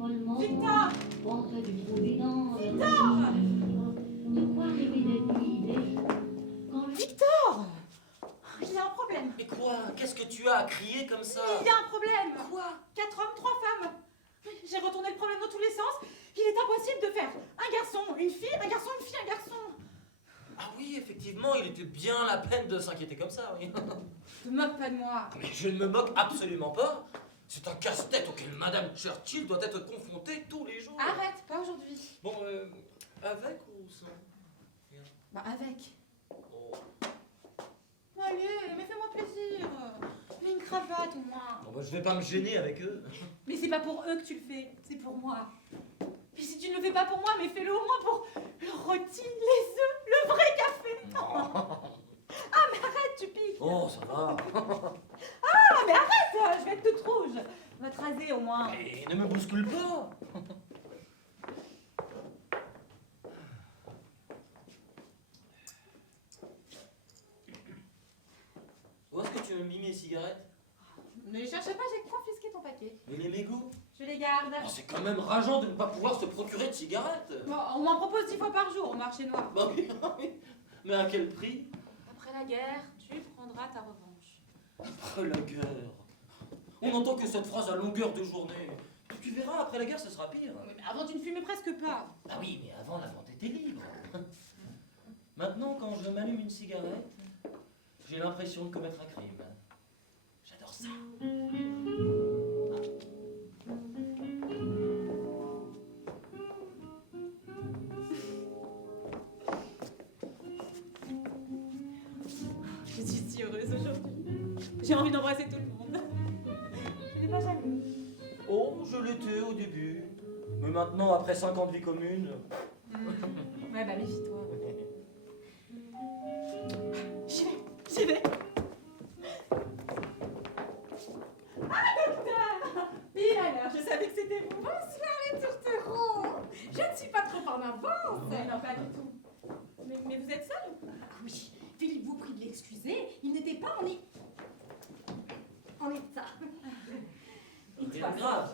Victor! Victor! Il y a un problème. Mais quoi? Qu'est-ce que tu as à crier comme ça? Il y a un problème. Quoi? 4 hommes, 3 femmes. J'ai retourné le problème dans tous les sens. Il est impossible de faire un garçon, une fille, un garçon, une fille, un garçon. Ah oui, effectivement, il était bien la peine de s'inquiéter comme ça, oui. Ne te moque pas de moi. Mais je ne me moque absolument pas. C'est un casse-tête auquel Madame Churchill doit être confrontée tous les jours. Arrête, pas aujourd'hui. Bon, avec ou sans? Bah avec. Oh. Allez, mais fais-moi plaisir. Mets une cravate au moins. Bon, bah, je vais pas me gêner avec eux. Mais c'est pas pour eux que tu le fais, c'est pour moi. Puis si tu ne le fais pas pour moi, mais fais-le au moins pour le rôti, les œufs, le vrai café. Ah mais arrête, tu piques. Oh, ça va. Ah mais arrête, je vais être toute rouge. Va te raser au moins. Et ne me bouscule pas. Où est-ce que tu as mis mes cigarettes? Ne les cherchez pas, j'ai confisqué ton paquet. Et les mégots? Je les garde. Oh, c'est quand même rageant de ne pas pouvoir se procurer de cigarettes. Bon, on m'en propose 10 fois par jour au marché noir. Bah oui, oui. Mais à quel prix? Après la guerre, tu prendras ta revanche. Après la guerre. On n'entend que cette phrase à longueur de journée. Tu verras, après la guerre, ce sera pire. Oui, mais avant tu ne fumais presque pas. Ah oui, mais avant, la vente était libre. Maintenant, quand je m'allume une cigarette, j'ai l'impression de commettre un crime. J'adore ça. Je suis si heureuse aujourd'hui. J'ai envie d'embrasser tout le monde. Je n'ai pas jalouse. Oh, je l'étais au début. Mais maintenant, après 5 ans de vie commune... Ouais, bah méfie-toi. J'y vais. Ah, docteur! Pile alors, je savais que c'était vous. Bonsoir les tourtereaux. Je ne suis pas trop en avance. Non, pas du tout. Mais vous êtes seul? Ah oui, Philippe vous prie de l'excuser, il n'était pas en état. Et Rien toi, de grave.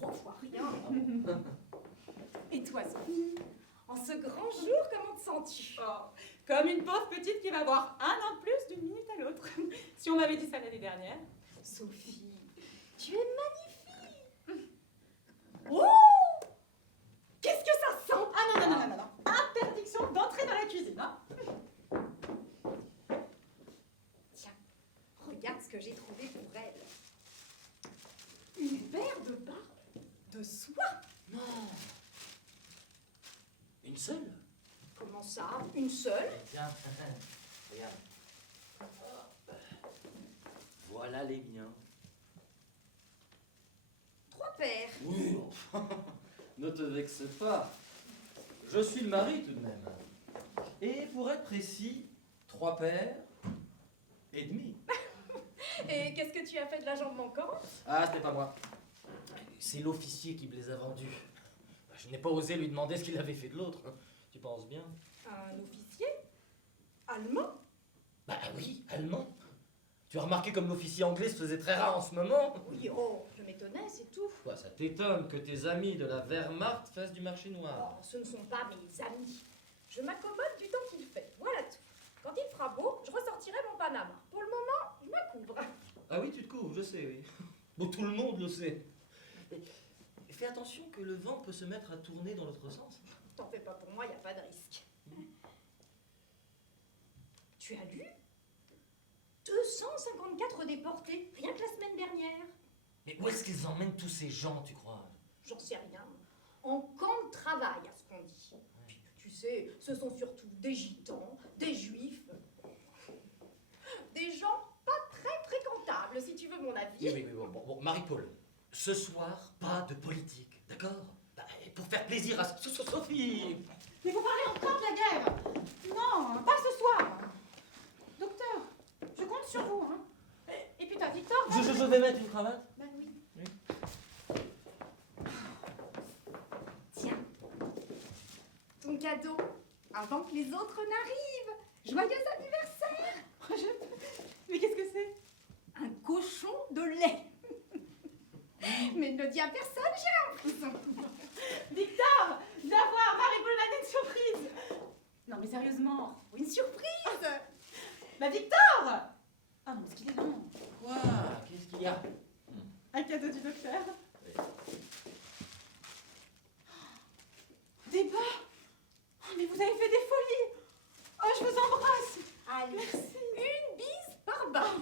3 fois rien. Et toi, Sophie, en ce grand jour, comment te sens-tu? Oh, comme une pauvre petite qui va avoir 1 an de plus d'une minute à l'autre. Si on m'avait dit ça l'année dernière. Sophie, tu es magnifique. Oh! Qu'est-ce que ça sent? Ah non. Interdiction d'entrer dans la cuisine, hein? Tiens, regarde ce que j'ai trouvé pour elle. Une paire de bas de soie. Non. Une seule? Comment ça? Une seule? Tiens, regarde. Hop. Voilà les miens. 3 paires. Oui, ne te vexe pas. Je suis le mari tout de même. Et pour être précis, 3 paires et demi. Et qu'est-ce que tu as fait de la jambe manquante? Ah, ce n'est pas moi. C'est l'officier qui me les a vendus. Je n'ai pas osé lui demander ce qu'il avait fait de l'autre. Tu penses bien? Un officier? Allemand? Bah oui, allemand. Tu as remarqué comme l'officier anglais se faisait très rare en ce moment? Oui, oh, je m'étonnais, c'est tout. Quoi, ça t'étonne que tes amis de la Wehrmacht fassent du marché noir? Oh, ce ne sont pas mes amis. Je m'accommode du temps qu'il fait, voilà tout. Quand il fera beau, je ressortirai mon Panama. Pour le moment, je me couvre. Ah oui, tu te couvres, je sais, oui. Bon, tout le monde le sait. Et fais attention que le vent peut se mettre à tourner dans l'autre sens. T'en fais pas pour moi, il n'y a pas de risque. Tu as lu 254 déportés, rien que la semaine dernière. Mais où est-ce qu'ils emmènent tous ces gens, tu crois? J'en sais rien. En camp de travail, à ce qu'on dit. Puis, tu sais, ce sont surtout des gitans, des juifs, des gens pas très fréquentables, si tu veux mon avis. Oui, bon, Marie-Paul, ce soir, pas de politique, d'accord? Bah, pour faire plaisir à Sophie. Mais vous parlez encore de la guerre. Non, pas ce soir. Docteur, je compte sur vous, hein. Et puis toi, Victor... Je vais mettre une cravate. Ben oui. Oui. Tiens, ton cadeau, avant que les autres n'arrivent. Joyeux anniversaire! Mais qu'est-ce que c'est? Un cochon de lait. Mais ne le dis à personne, j'ai l'impression. Victor, d'avoir Marie-Paul m'a une surprise. Non mais sérieusement. Une surprise. Bah Victor. Ah non, ce qu'il est long. Quoi? Qu'est-ce qu'il y a? Un cadeau du docteur. Oui. Des bas. Oh, mais vous avez fait des folies. Oh, je vous embrasse. Allez, Merci. une bise par bas.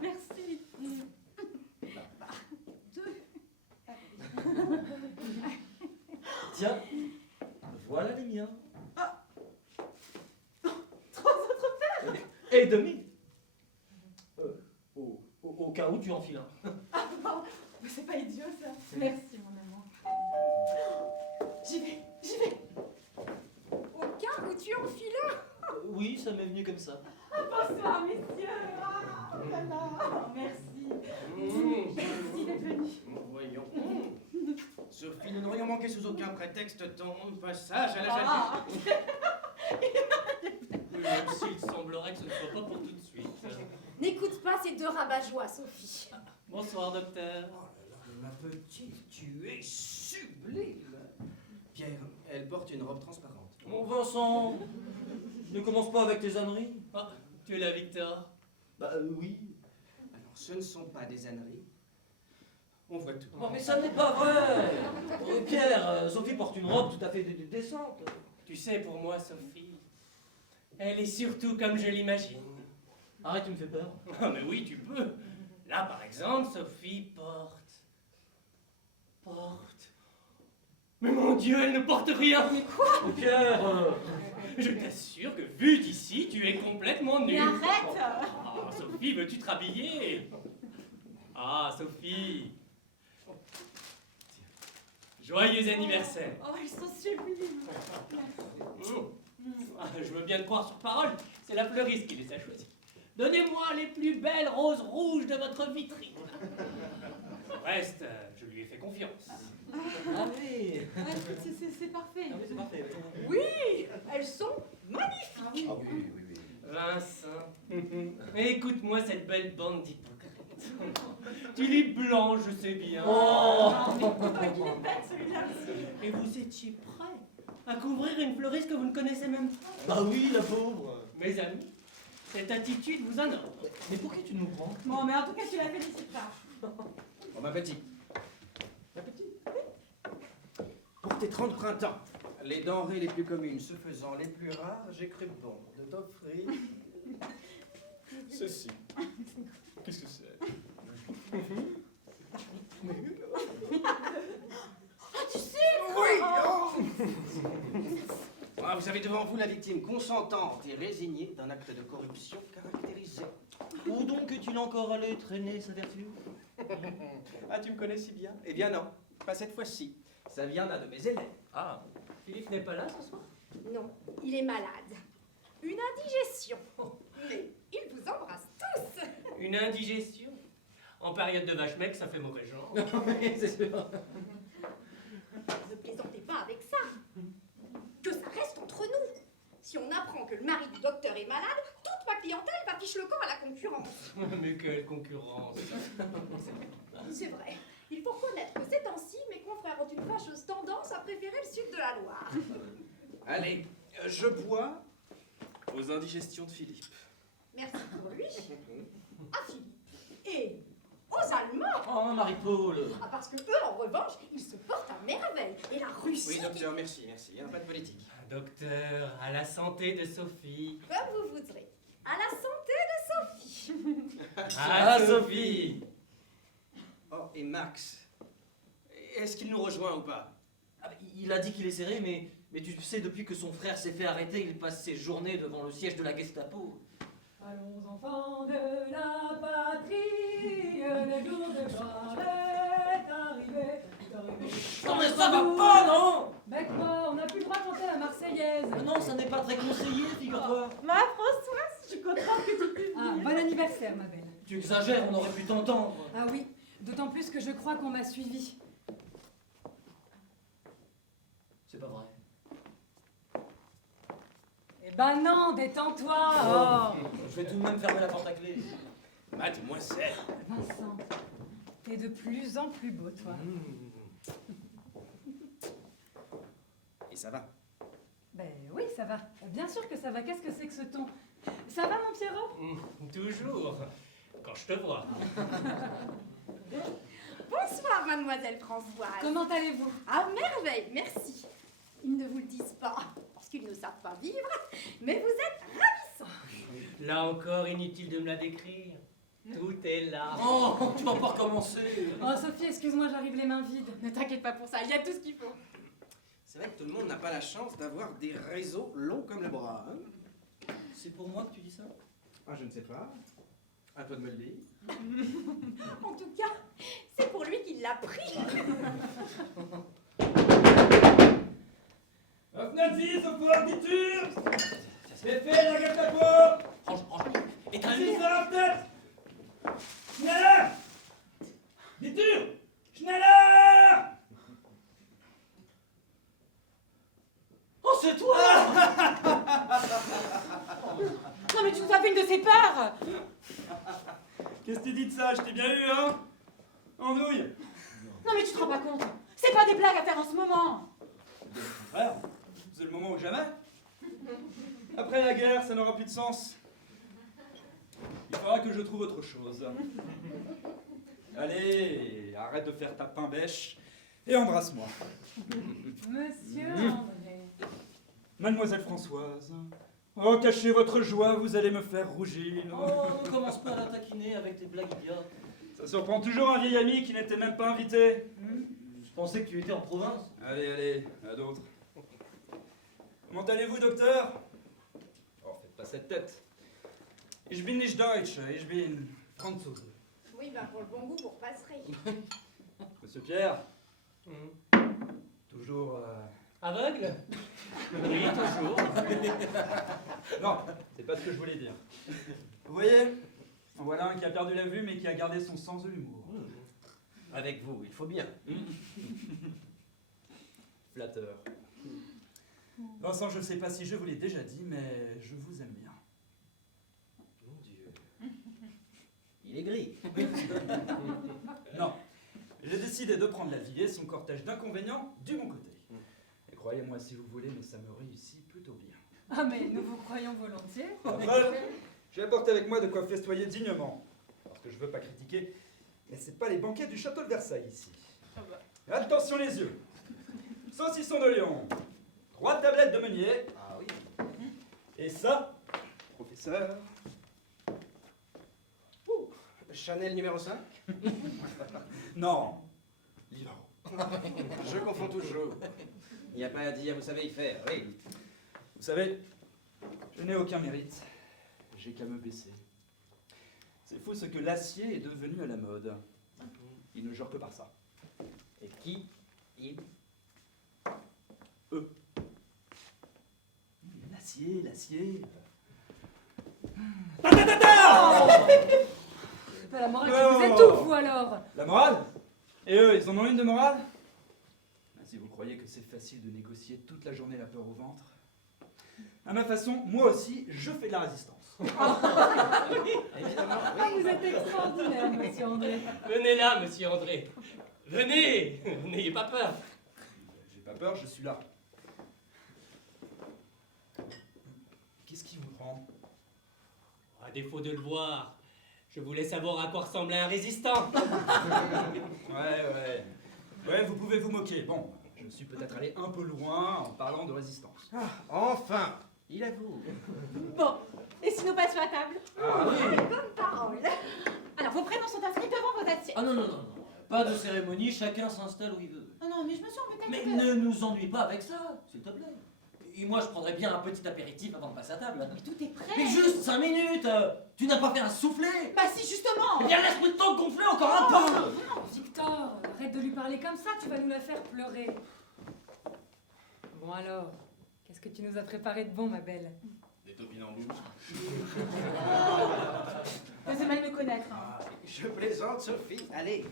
Merci. Tiens, voilà les miens. Trois autres paires. Et demi. Au cas où tu enfiles un. Ah bon, mais c'est pas idiot ça. Merci mon amour. J'y vais, j'y vais. Au cas où tu enfiles un. Oui, ça m'est venu comme ça. Ah, bonsoir messieurs. Ah, oh là là. Merci. Merci d'être venus. Voyons. Sophie, nous n'aurions manqué sous aucun prétexte ton passage à la Ah. Même s'il semblerait que ce ne soit pas pour tout de suite. N'écoute pas ces deux rabat-joie, Sophie. Bonsoir, docteur. Oh là là, ma petite, tu es sublime. Pierre, elle porte une robe transparente. Mon Vincent, ne commence pas avec tes âneries. Ah, tu es là, Victor? Bah oui. Alors, ce ne sont pas des âneries. On voit tout. Oh, mais ça n'est pas vrai. Pierre, Sophie porte une robe tout à fait décente. Tu sais, pour moi, Sophie, elle est surtout comme je l'imagine. Arrête, tu me fais peur. Ah, mais oui, tu peux. Là, par exemple, Sophie porte. Mais mon Dieu, elle ne porte rien. Mais quoi? Pierre, Je t'assure que, vu d'ici, tu es complètement Mais nue. arrête. Ah, Sophie, veux-tu te rhabiller? Ah, Sophie. Joyeux anniversaire. Oh, ils sont sublimes. Ah, je veux bien te croire sur parole, c'est la fleuriste qui les a choisis. Donnez-moi les plus belles roses rouges de votre vitrine. Le reste, je lui ai fait confiance. ah oui. Ah, c'est parfait. Ah oui, c'est parfait. Oui, elles sont magnifiques. Ah oui. Ah oui, oui, oui. Vincent, écoute-moi cette belle bande d'hypocrites. Tu lis blanc, je sais bien. Oh. Il est bête celui-là aussi. Et vous étiez prêts à couvrir une fleuriste que vous ne connaissez même pas. Bah oui, la pauvre. Mes amis, cette attitude vous honore. Mais pour qui tu nous prends? Bon, mais en tout cas, tu la félicites pas. Oh, ma petite. Ma petite. Pour tes 30 printemps, les denrées les plus communes se faisant les plus rares, j'ai cru bon de t'offrir ceci. Qu'est-ce que c'est? Ah, tu sais. Oui. Ah, vous avez devant vous la victime consentante et résignée d'un acte de corruption caractérisé. Où donc est-il encore allé traîner sa vertu? Ah, tu me connais si bien? Eh bien non, pas cette fois-ci. Ça vient d'un de mes élèves. Ah. Philippe n'est pas là ce soir? Non, il est malade. Une indigestion. Mais il vous embrasse tous. Une indigestion? En période de vache maigre, ça fait mauvais genre. C'est sûr. Ne plaisantez pas avec ça. Que ça reste entre nous. Si on apprend que le mari du docteur est malade, toute ma clientèle va fiche le camp à la concurrence. Mais quelle concurrence! C'est vrai. Il faut reconnaître que ces temps-ci, mes confrères ont une fâcheuse tendance à préférer le sud de la Loire. Allez, je bois aux indigestions de Philippe. Merci pour lui, à Philippe et aux Allemands. Oh, Marie-Paul. Ah, parce que eux, en revanche, ils se portent à merveille. Et la Russie, Oui, docteur, merci, merci. Pas de politique. Docteur, à la santé de Sophie. comme vous voudrez. À la santé de Sophie. Ah, Sophie. Oh, et Max, est-ce qu'il nous rejoint ou pas? Ah, il a dit qu'il est serré, mais tu sais, depuis que son frère s'est fait arrêter, il passe ses journées devant le siège de la Gestapo. Allons enfants de la patrie, le jour de gloire est arrivé. Non mais ça va pas, non? Bec quoi, on n'a plus le droit de chanter la Marseillaise. Non, ça n'est pas très conseillé, figure-toi. Ma Françoise, je suis contente que tu puisses Ah, venir. bon anniversaire, ma belle. Tu exagères, on aurait pu t'entendre. Ah oui, d'autant plus que je crois qu'on m'a suivi. C'est pas vrai. Eh ben non, détends-toi. Oh. Je vais tout de même fermer la porte à clé. Mademoiselle. Vincent, t'es T'es de plus en plus beau, toi. Et ça va? Ben oui, ça va. Bien sûr que ça va. Qu'est-ce que c'est que ce ton? Ça va, mon Pierrot? Toujours, quand je te vois. Bonsoir, mademoiselle Françoise. Comment allez-vous? À merveille, merci. Ils ne vous le disent pas, parce qu'ils ne savent pas vivre, mais vous êtes ravissant. Là encore, inutile de me la décrire. Tout est là. Oh, tu vas pas recommencer. Oh, Sophie, excuse-moi, j'arrive les mains vides. Ne t'inquiète pas pour ça, il y a tout ce qu'il faut. C'est vrai que tout le monde n'a pas la chance d'avoir des réseaux longs comme le bras. Hein? C'est pour moi que tu dis ça? Ah, je ne sais pas. À toi de me le dire. En tout cas, c'est pour lui qu'il l'a pris. Nazi, au pouvoir du tur. C'est fait, la gâte à peau. Range. Éteins C'est le ça la tête. Schneller. Du tur. Schneller. Oh, c'est toi! Non, mais tu nous as fait une de ces peurs. Qu'est-ce que tu dis de ça? Je t'ai bien eu, hein? En nouille. Non, mais tu te rends pas compte. C'est pas des blagues à faire en ce moment. Frère, c'est le moment ou jamais. Après la guerre, ça n'aura plus de sens. Il faudra que je trouve autre chose. Allez, arrête de faire ta pain bêche et embrasse-moi. Monsieur André. Mademoiselle Françoise, oh, cachez votre joie, vous allez me faire rougir. Oh, ne commence pas à la taquiner avec tes blagues idiotes. Ça surprend toujours un vieil ami qui n'était même pas invité. Je pensais que tu étais en province. Allez, à d'autres. Comment allez-vous, docteur? Oh, faites pas cette tête. Ich bin nicht Deutsch, ich bin Franzose. Oui, ben pour le bon goût, vous repasserez. Monsieur Pierre, toujours... Aveugle? Oui, toujours. Non, c'est pas ce que je voulais dire. Vous voyez, en voilà un qui a perdu la vue mais qui a gardé son sens de l'humour. Avec vous, il faut bien. Flatteur. Vincent, je ne sais pas si je vous l'ai déjà dit, mais je vous aime bien. Mon Dieu. Il est gris. Non, j'ai décidé de prendre la vie et son cortège d'inconvénients du bon côté. Et croyez-moi si vous voulez, mais ça me réussit plutôt bien. Ah, mais nous vous croyons volontiers. Après, j'ai apporté avec moi de quoi festoyer dignement. Parce que je veux pas critiquer, mais c'est pas les banquets du château de Versailles ici. Attention les yeux. Saucisson de lion. 3 tablettes de meunier. Ah oui. Et ça, professeur. Chanel numéro 5. Non. Livaro. Je confonds toujours. Il n'y a pas à dire, vous savez y faire, oui. Vous savez, je n'ai aucun mérite. J'ai qu'à me baisser. C'est fou ce que l'acier est devenu à la mode. Il ne jure que par ça. Et qui il? Eux. L'acier. C'est pas la morale qui vous étouffe, vous alors. La morale? Et eux, ils en ont une de morale? Si vous croyez que c'est facile de négocier toute la journée la peur au ventre, à ma façon, moi aussi, je fais de la résistance. Évidemment, Ah, vous êtes extraordinaire, monsieur André. Venez là, monsieur André. Venez, n'ayez pas peur. J'ai pas peur, je suis là. Qu'est-ce qui vous prend? À défaut de le voir, je voulais savoir à quoi ressemblait un résistant. Ouais, vous pouvez vous moquer. Bon, je suis peut-être allé un peu loin en parlant de résistance. Ah, enfin, il avoue. Bon, et si nous passions à table? Ah oui. Bonne parole. Alors, vos prénoms sont inscrits devant vos assiettes. Ah non. Pas de cérémonie, chacun s'installe où il veut. Oh non, mais je me suis embêtée. Mais ne nous ennuie pas avec ça, s'il te plaît. Et moi, je prendrais bien un petit apéritif avant de passer à table. Mais tout est prêt. Mais juste 5 minutes. Tu n'as pas fait un soufflé? Bah si, justement. Eh bien, laisse-moi le temps de gonfler encore un peu. Victor, arrête de lui parler comme ça, tu vas nous la faire pleurer. Bon alors, qu'est-ce que tu nous as préparé de bon, ma belle? Des topinambours. Vous mal me connaître. Hein. Ah, je plaisante, Sophie. Allez,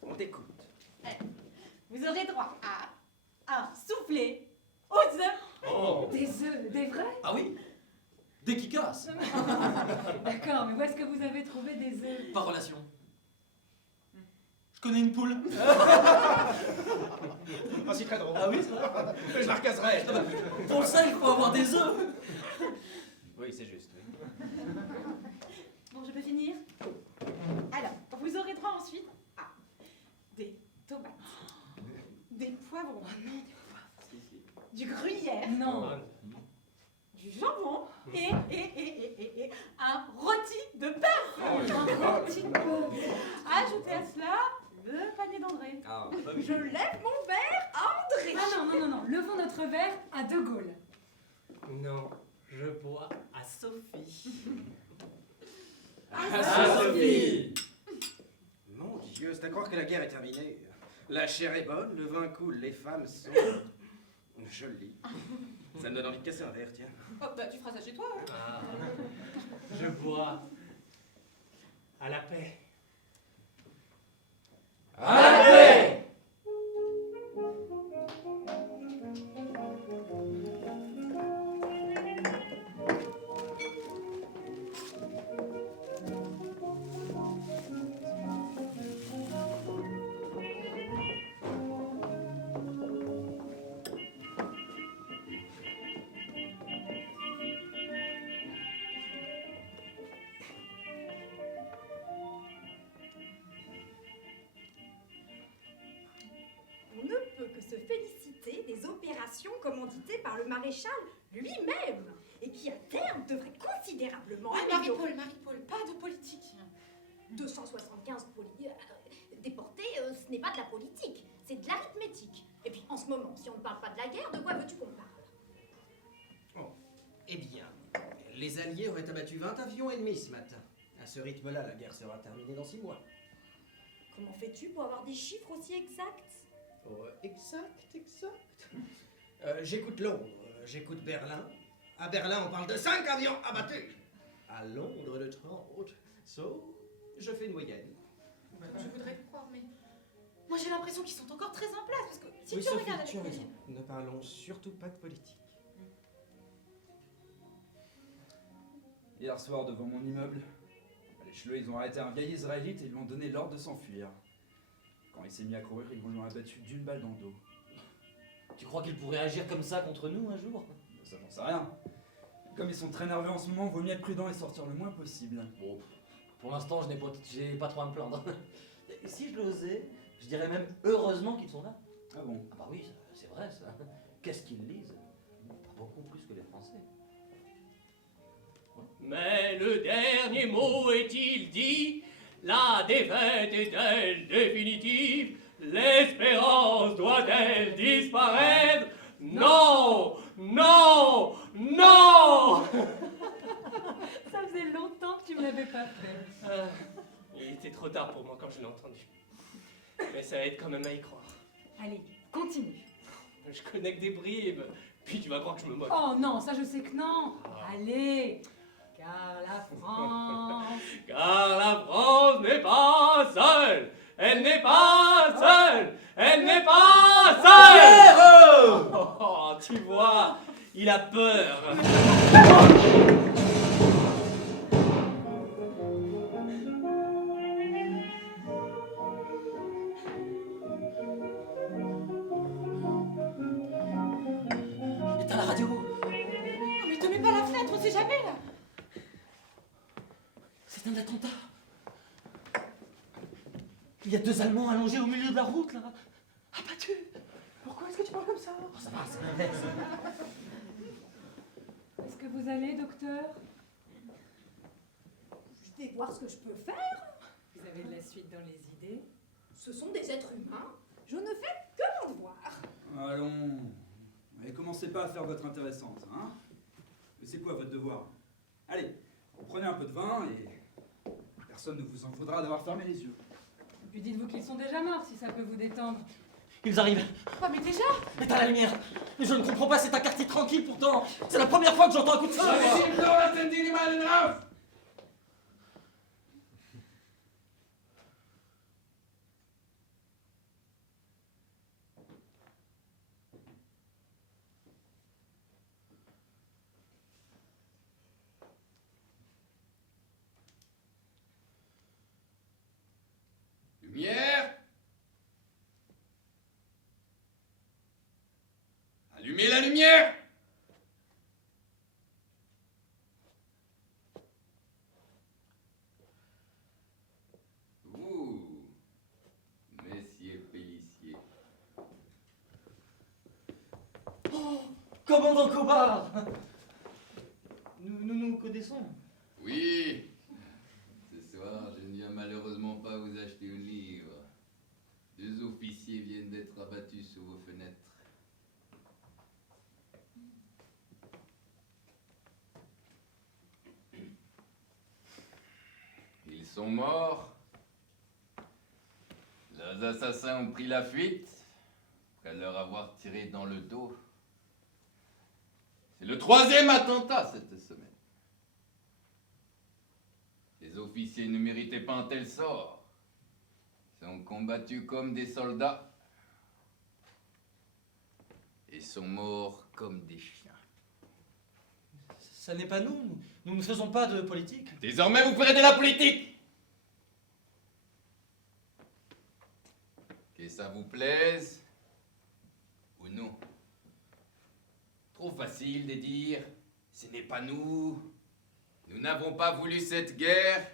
on t'écoute. Vous aurez droit à un soufflé aux œufs. Oh. Des œufs, des vrais? Ah oui. Des qui cassent. D'accord, mais où est-ce que vous avez trouvé des œufs? Par relation. Je connais une poule. Ah, c'est très drôle. Ah oui, c'est vrai. Je la recasserai. Pour ça, il faut avoir des œufs. Oui, c'est juste. Oui. Bon, je peux finir? Alors, vous aurez droit ensuite à des tomates, des poivrons, du gruyère, Non. du jambon et un rôti de bœuf. Un petit peu. Ajoutez à cela le panier d'André. Ah, Je lève mon verre à André. Ah non, non, non, non. Levons notre verre à De Gaulle. Non, je bois à Sophie. Sophie. Mon Dieu, c'est à croire que la guerre est terminée. La chair est bonne, le vin coule, les femmes sont jolies. Ça me donne envie de casser un verre, tiens. Oh, bah, tu feras ça chez toi. Hein. Ah, je bois à la paix. Allez. On ne peut que se féliciter des opérations commanditées par le maréchal lui-même et qui, à terme, devraient considérablement Oui, améliorer. Marie-Paul, pas de politique. 275 déportés, ce n'est pas de la politique, c'est de l'arithmétique. Et puis, en ce moment, si on ne parle pas de la guerre, de quoi veux-tu qu'on parle? Eh bien, les Alliés auraient abattu 20 avions ennemis ce matin. À ce rythme-là, la guerre sera terminée dans 6 mois. Comment fais-tu pour avoir des chiffres aussi exacts? Oh, exact. J'écoute Londres, j'écoute Berlin. À Berlin, on parle de 5 avions abattus. À Londres, de 30. Je fais une moyenne. Je voudrais te croire, mais moi j'ai l'impression qu'ils sont encore très en place parce que si Oui, tu Sophie, regardes avec tu as mes raison. yeux- Ne parlons surtout pas de politique. Hier soir, devant mon immeuble, les chleux, ils ont arrêté un vieil Israélite et ils lui ont donné l'ordre de s'enfuir. Quand il s'est mis à courir, ils l'ont abattu d'une balle dans le dos. Tu crois qu'il pourrait agir comme ça contre nous un jour? Ça, j'en sais rien. Comme ils sont très nerveux en ce moment, vaut mieux être prudent et sortir le moins possible. Bon, pour l'instant, j'ai pas trop à me plaindre. Et si je l'osais, je dirais même heureusement qu'ils sont là. Ah bon? Ah bah oui, c'est vrai ça. Qu'est-ce qu'ils lisent? Pas beaucoup plus que les Français. Mais le dernier mot est-il dit? La défaite est-elle définitive? L'espérance doit-elle disparaître? Non! Non! Non! Ça faisait longtemps que tu ne l'avais pas fait. Il était trop tard pour moi quand je l'ai entendu. Mais ça aide quand même à y croire. Allez, continue. Je connais que des bribes, puis tu vas croire que je me moque. Oh non, ça je sais que non. Allez, car la France... Car la France n'est pas seule! Elle n'est pas seule! Elle n'est pas seule! Oh, tu vois, il a peur. Éteins la radio! Oh, mais te mets pas la fenêtre, on sait jamais là. C'est un attentat! Il y a 2 Allemands allongés au milieu de la route là! Abattus! Pourquoi est-ce que tu parles comme ça? Oh, ça va, c'est l'inverse! Est-ce que vous allez, docteur? Je vais voir ce que je peux faire. Vous avez de la suite dans les idées? Ce sont des êtres humains. Je ne fais que mon devoir. Allons. Et commencez pas à faire votre intéressante, hein? Mais c'est quoi votre devoir? Allez, prenez un peu de vin et personne ne vous en voudra d'avoir fermé les yeux. Puis dites-vous qu'ils sont déjà morts, si ça peut vous détendre. Ils arrivent! Oh, mais déjà. Éteins la lumière! Mais je ne comprends pas, c'est un quartier tranquille pourtant! C'est la première fois que j'entends un coup de feu! moi. Lumière, lumière. Vous, messieurs Pélissier. Oh, commandant Cobard! Nous nous connaissons. Oui. Ce soir, je ne viens malheureusement pas vous acheter un livre. 2 officiers viennent d'être abattus sous vos fenêtres. Ils sont morts. Leurs assassins ont pris la fuite après leur avoir tiré dans le dos. C'est le 3e attentat cette semaine. Les officiers ne méritaient pas un tel sort. Ils sont combattus comme des soldats et sont morts comme des chiens. Ça n'est pas nous. Nous ne faisons pas de politique. Désormais, vous ferez de la politique. Que ça vous plaise ou non. Trop facile de dire, ce n'est pas nous. Nous n'avons pas voulu cette guerre.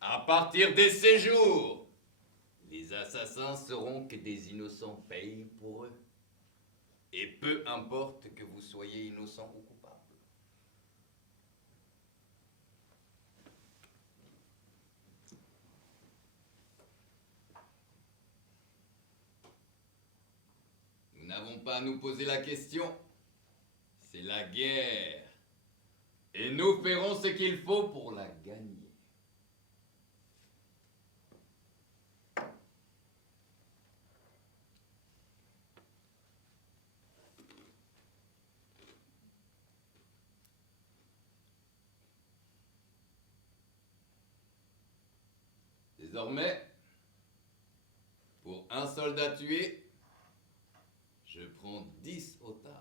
À partir de ces jours, les assassins sauront que des innocents payent pour eux. Et peu importe que vous soyez innocent ou coupable. Nous n'avons pas à nous poser la question. C'est la guerre. Et nous ferons ce qu'il faut pour la gagner. Désormais, pour un soldat tué, je prends 10 otages.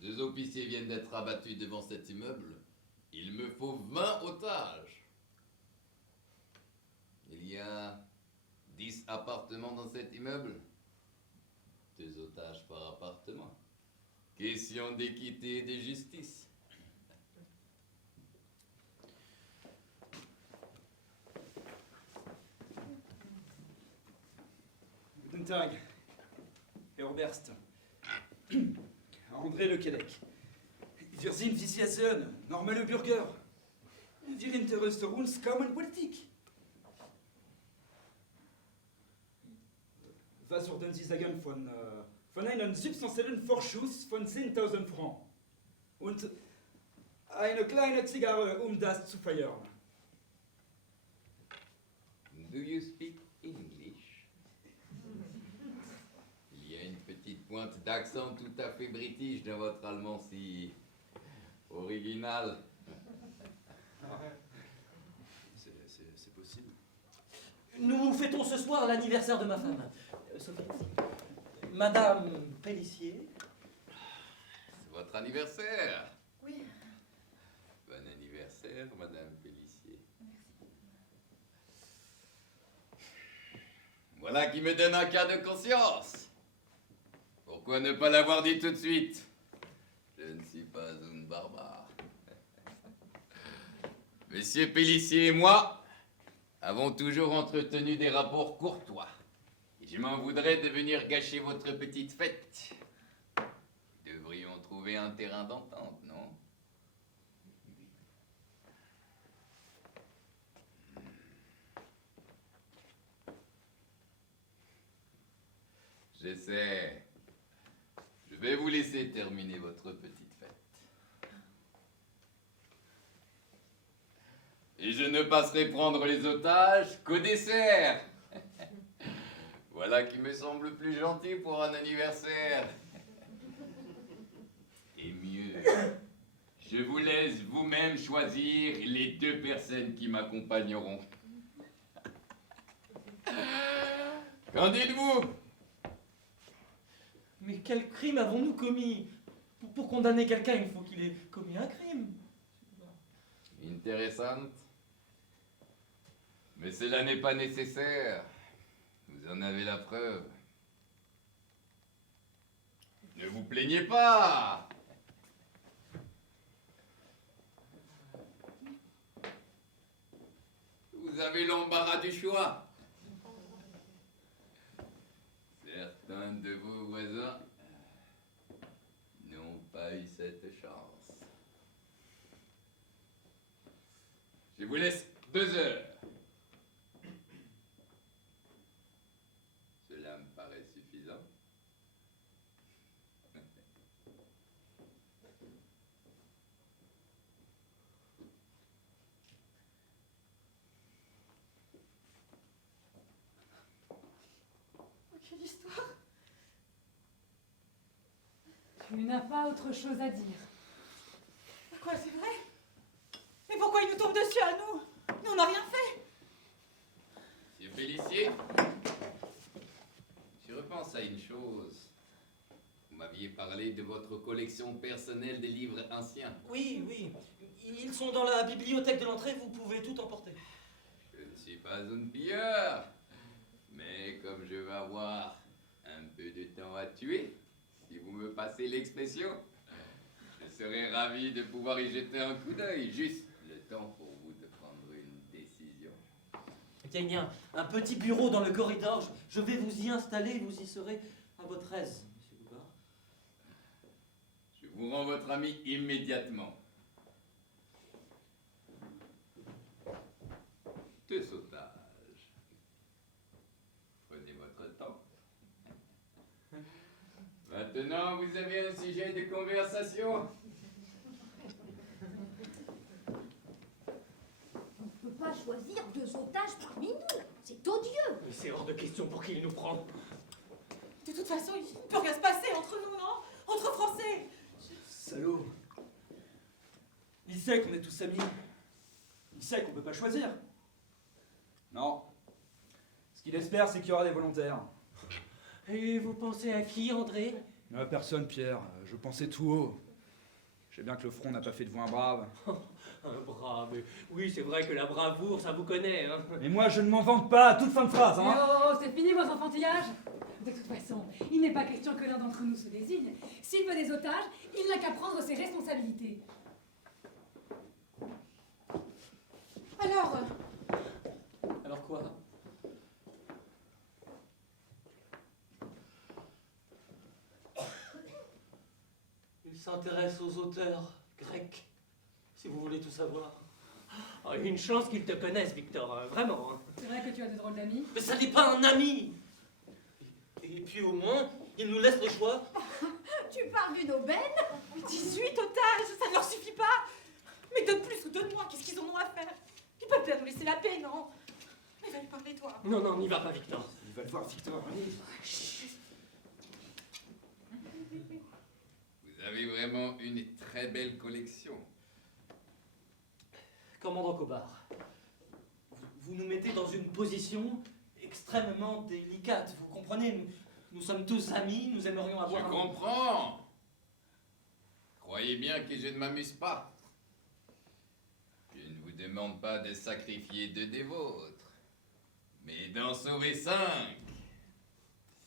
Deux officiers viennent d'être abattus devant cet immeuble. Il me faut 20 otages. Il y a 10 appartements dans cet immeuble. 2 otages par appartement. Question d'équité et de justice. Guten Tag, Herr Oberst. André Le Québec. Wir sind, wie Sie es sehen, normale Bürger. Wir interessieren uns kaum an Politik. Was würden Sie sagen von einem substanziellen Vorschuss von 10.000 Francs? Und eine kleine Zigarre, das zu feiern. Do you speak English? Il y a une petite pointe d'accent tout à fait british dans votre allemand si original. C'est possible. Nous fêtons ce soir l'anniversaire de ma femme, Sophie. Madame Pélissier. C'est votre anniversaire. Oui. Bon anniversaire, Madame Pélissier. Voilà qui me donne un cas de conscience. Pourquoi ne pas l'avoir dit tout de suite? Je ne suis pas une barbare. Monsieur Pélissier et moi avons toujours entretenu des rapports courtois. Et je m'en voudrais de venir gâcher votre petite fête. Nous devrions trouver un terrain d'entente, non? Je sais. Je vais vous laisser terminer votre petite fête. Et je ne passerai prendre les otages qu'au dessert. Voilà qui me semble plus gentil pour un anniversaire. Et mieux, je vous laisse vous-même choisir les 2 personnes qui m'accompagneront. Qu'en dites-vous? Mais quel crime avons-nous commis? Pour condamner quelqu'un, il faut qu'il ait commis un crime. Une intéressante. Mais cela n'est pas nécessaire. Vous en avez la preuve. Ne vous plaignez pas. Vous avez l'embarras du choix. Certains de vos voisins n'ont pas eu cette chance. Je vous laisse 2 heures. Cela me paraît suffisant. Oh, quelle histoire! Tu n'as pas autre chose à dire. Quoi, c'est vrai? Mais pourquoi il nous tombe dessus à nous? Nous, on n'a rien fait! Monsieur Félicier, je repense à une chose. Vous m'aviez parlé de votre collection personnelle de livres anciens. Oui, oui. Ils sont dans la bibliothèque de l'entrée, vous pouvez tout emporter. Je ne suis pas un pilleur, mais comme je vais avoir un peu de temps à tuer, si vous me passez l'expression, je serais ravi de pouvoir y jeter un coup d'œil, juste le temps pour vous de prendre une décision. Il y a un petit bureau dans le corridor. Je vais vous y installer, vous y serez à votre aise, monsieur Bouvard. Je vous rends votre ami immédiatement. 2 sautages. Prenez votre temps. Maintenant, vous avez un sujet de conversation. On ne peut pas choisir 2 otages parmi nous. C'est odieux. Mais c'est hors de question pour qui il nous prend. De toute façon, il ne peut rien se passer entre nous, non? Entre Français! Salaud. Il sait qu'on est tous amis. Il sait qu'on peut pas choisir. Non. Ce qu'il espère, c'est qu'il y aura des volontaires. Et vous pensez à qui, André? À personne, Pierre. Je pensais tout haut. Je sais bien que le front n'a pas fait de vous un brave. Un brave. Oui, c'est vrai que la bravoure, ça vous connaît, hein. Mais moi, je ne m'en vante pas. Toute fin de phrase, Oh, hein. oh, c'est fini vos enfantillages. De toute façon, il n'est pas question que l'un d'entre nous se désigne. S'il veut des otages, il n'a qu'à prendre ses responsabilités. Alors, Alors quoi? Il s'intéresse aux auteurs grecs, si vous voulez tout savoir. Ah, une chance qu'ils te connaissent, Victor, hein, vraiment. Hein. C'est vrai que tu as de drôles d'amis. Mais ça n'est pas un ami! Et puis au moins, il nous laisse le choix. Tu parles d'une aubaine? 18 otages, ça ne leur suffit pas! Mais donne plus ou donne moins, qu'est-ce qu'ils en ont à faire? Ils peuvent bien nous laisser la paix, non? Mais va lui parler, toi. Non, non, n'y va pas, Victor. Il va le voir, Victor. Vous avez vraiment une très belle collection. Commandant Cobard, vous nous mettez dans une position extrêmement délicate. Vous comprenez, nous sommes tous amis, nous aimerions Je avoir comprends. Croyez bien que je ne m'amuse pas. Je ne vous demande pas de sacrifier 2 des vôtres, mais d'en sauver 5.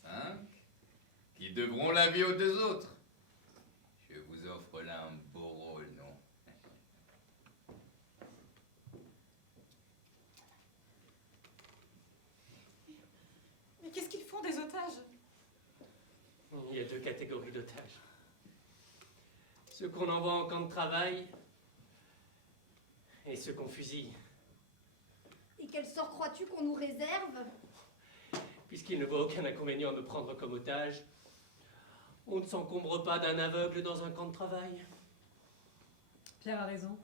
5 qui devront la vie aux 2 autres. Je vous offre là un beau rôle, non? Mais qu'est-ce qu'ils font des otages? Il y a 2 catégories d'otages. Ceux qu'on envoie en camp de travail et ceux qu'on fusille. Et quel sort crois-tu qu'on nous réserve? Puisqu'il ne voit aucun inconvénient à me prendre comme otage, on ne s'encombre pas d'un aveugle dans un camp de travail. Pierre a raison.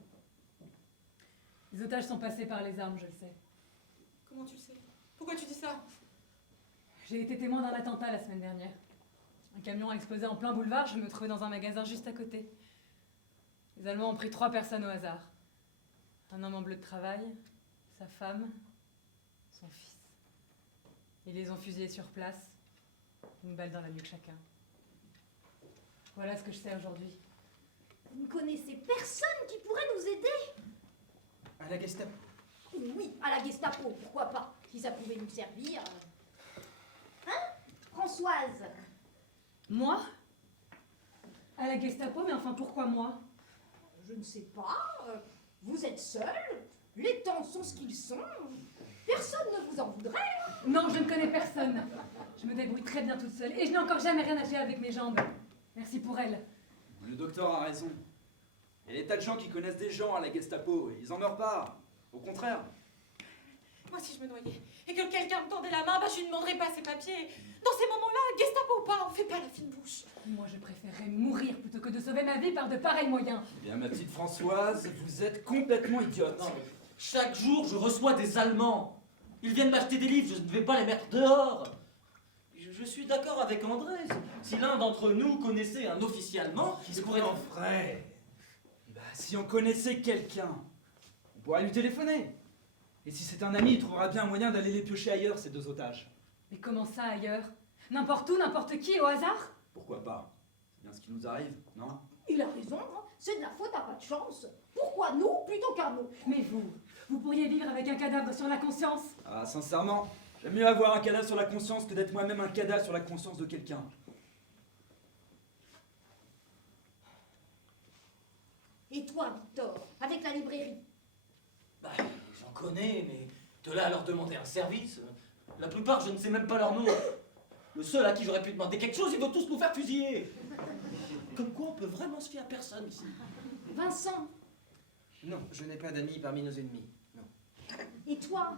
Les otages sont passés par les armes, je le sais. Comment tu le sais? Pourquoi tu dis ça? J'ai été témoin d'un attentat la semaine dernière. Un camion a explosé en plein boulevard, je me trouvais dans un magasin juste à côté. Les Allemands ont pris 3 personnes au hasard. Un homme en bleu de travail, sa femme, son fils. Ils les ont fusillés sur place, une balle dans la nuque chacun. Voilà ce que je sais aujourd'hui. Vous ne connaissez personne qui pourrait nous aider? À la Gestapo. Oui, à la Gestapo, pourquoi pas, si ça pouvait nous servir. Hein, Françoise? Moi? À la Gestapo, mais enfin pourquoi moi? Je ne sais pas, vous êtes seule, les temps sont ce qu'ils sont, personne ne vous en voudrait. Non, je ne connais personne. Je me débrouille très bien toute seule et je n'ai encore jamais rien acheté avec mes jambes. Merci pour elle. Le docteur a raison. Il y a des tas de gens qui connaissent des gens à la Gestapo et ils en meurent pas. Au contraire. Moi, si je me noyais et que quelqu'un me tendait la main, bah, je lui demanderais pas ses papiers. Dans ces moments-là, Gestapo ou pas, on fait pas la fine bouche. Moi, je préférerais mourir plutôt que de sauver ma vie par de pareils moyens. Eh bien, ma petite Françoise, vous êtes complètement idiote. Non, mais chaque jour, je reçois des Allemands. Ils viennent m'acheter des livres, je ne vais pas les mettre dehors. Je suis d'accord avec André. Si l'un d'entre nous connaissait un officier allemand, Qui il se pourrait... pourrait en frais. Bah, si on connaissait quelqu'un, on pourrait lui téléphoner. Et si c'est un ami, il trouvera bien un moyen d'aller les piocher ailleurs, ces deux otages. Mais comment ça ailleurs? N'importe où, n'importe qui, au hasard? Pourquoi pas? C'est bien ce qui nous arrive, non? Il a raison, hein, c'est de la faute à pas de chance. Pourquoi nous plutôt qu'un autre? Mais vous pourriez vivre avec un cadavre sur la conscience? Ah, sincèrement, j'aime mieux avoir un cadavre sur la conscience que d'être moi-même un cadavre sur la conscience de quelqu'un. Et toi, Victor, avec la librairie? Bah, j'en connais, mais de là à leur demander un service, la plupart, je ne sais même pas leur nom. Le seul à qui j'aurais pu demander quelque chose, ils veulent tous nous faire fusiller. Comme quoi, on peut vraiment se fier à personne ici. Vincent, Non, je n'ai pas d'amis parmi nos ennemis. Non. et toi?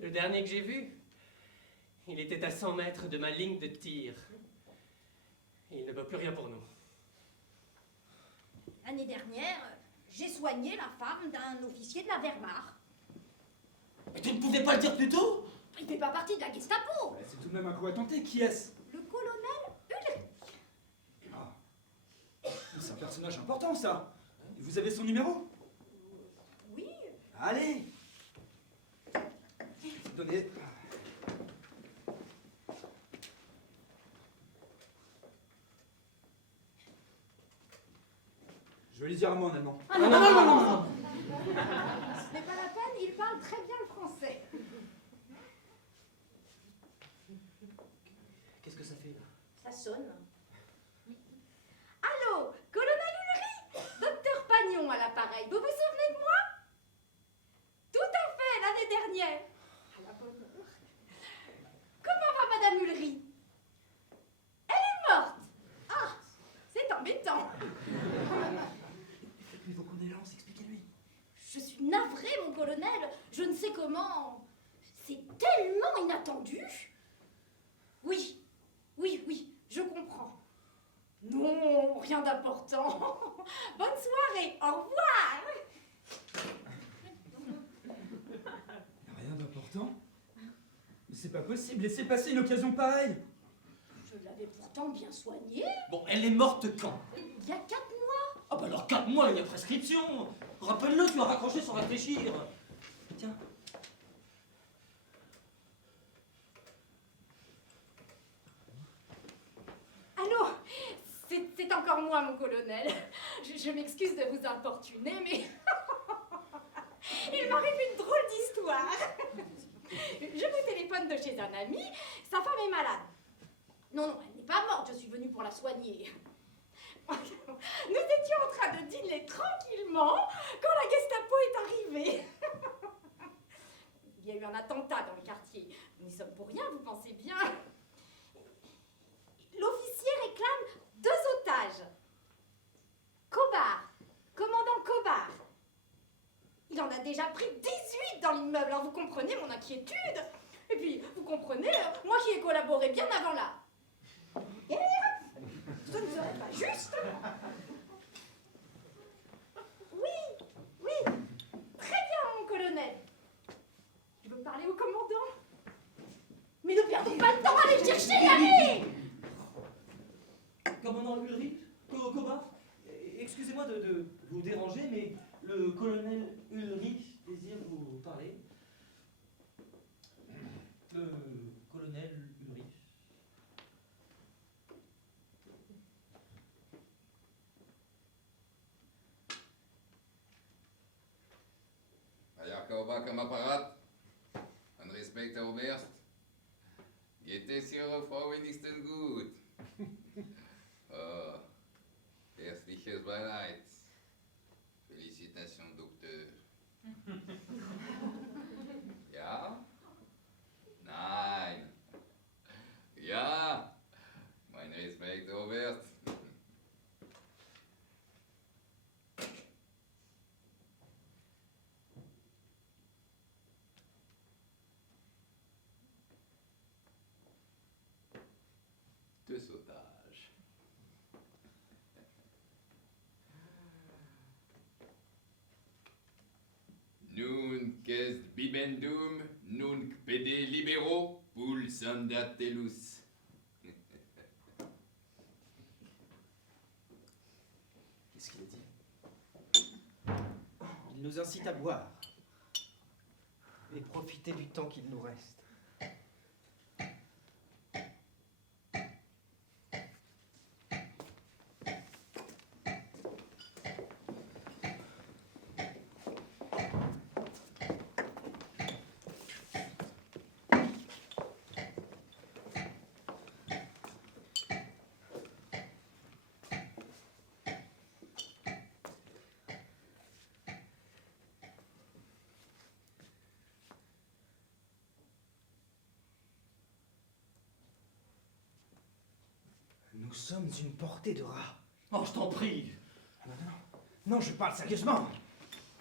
Le dernier que j'ai vu, il était à 100 mètres de ma ligne de tir. Et il ne veut plus rien pour nous. L'année dernière, j'ai soigné la femme d'un officier de la Wehrmacht. Mais tu ne pouvais pas le dire plus tôt? Il fait pas partie de la Gestapo. Ouais, c'est tout de même un coup à tenter. Qui est-ce? Le colonel Ulrich. Ah. C'est un personnage important, ça. Et vous avez son numéro? Oui, Allez. Donnez. Je vais lui dire un mot en allemand. Ah non, non, non, non, non. ce n'est pas la peine, il parle très bien le français. Qu'est-ce que ça fait là? Ça sonne. Allô, colonel Ulrich, docteur Pagnon à l'appareil. Vous vous souvenez de moi? Tout à fait, l'année dernière. À la bonne heure. Comment va Madame Ulrich? Elle est morte. Ah, c'est embêtant. Faites-lui vos condoléances, expliquez-lui. Je suis navrée, mon colonel. Je ne sais comment. C'est tellement inattendu. Oui, oui, oui, je comprends. Non, rien d'important. Bonne soirée, au revoir. Rien d'important. Mais c'est pas possible. Laissez passer une occasion pareille. Je l'avais pourtant bien soignée. Bon, elle est morte quand? Il y a 4 mois. Ah bah alors 4 mois, il y a prescription. Rappelle-le, tu as raccroché sans réfléchir. Tiens. Allô, c'est encore moi, mon colonel. Je m'excuse de vous importuner, mais il m'arrive une drôle d'histoire. Je vous téléphone de chez un ami. Sa femme est malade. Non, non, elle n'est pas morte. Je suis venue pour la soigner. Nous étions en train de dîner tranquillement quand la Gestapo est arrivée. Il y a eu un attentat dans le quartier. Nous n'y sommes pour rien, vous pensez bien. L'officier réclame 2 otages. Kobar, commandant Kobar. Il en a déjà pris 18 dans l'immeuble, alors vous comprenez mon inquiétude. Et puis, vous comprenez, moi qui ai collaboré bien avant là. Et ce ne serait pas juste. Oui, oui, très bien, mon colonel. Je veux parler au commandant. Mais ne perdons pas de temps, allez le chercher, allez! Commandant Ulrich, Koba, excusez-moi de vous déranger, mais le colonel Ulrich désire vous parler. Le colonel Ulrich. Kauba Kamapparat. Ein Respekt, Herr Oberst. Geht es Ihrer Frau wenigstens gut? Oh, herzliches Beileid. Félicitations, Doktor. Ja? Nein. Ja. Mein Respekt, Oberst. Deux otages. Nunc est bibendum, nunc pede libero, pulsandatelus. Qu'est-ce qu'il a dit? Il nous incite à boire et profiter du temps qu'il nous reste. Nous sommes une portée de rats. Oh, je t'en prie. Non, je parle sérieusement.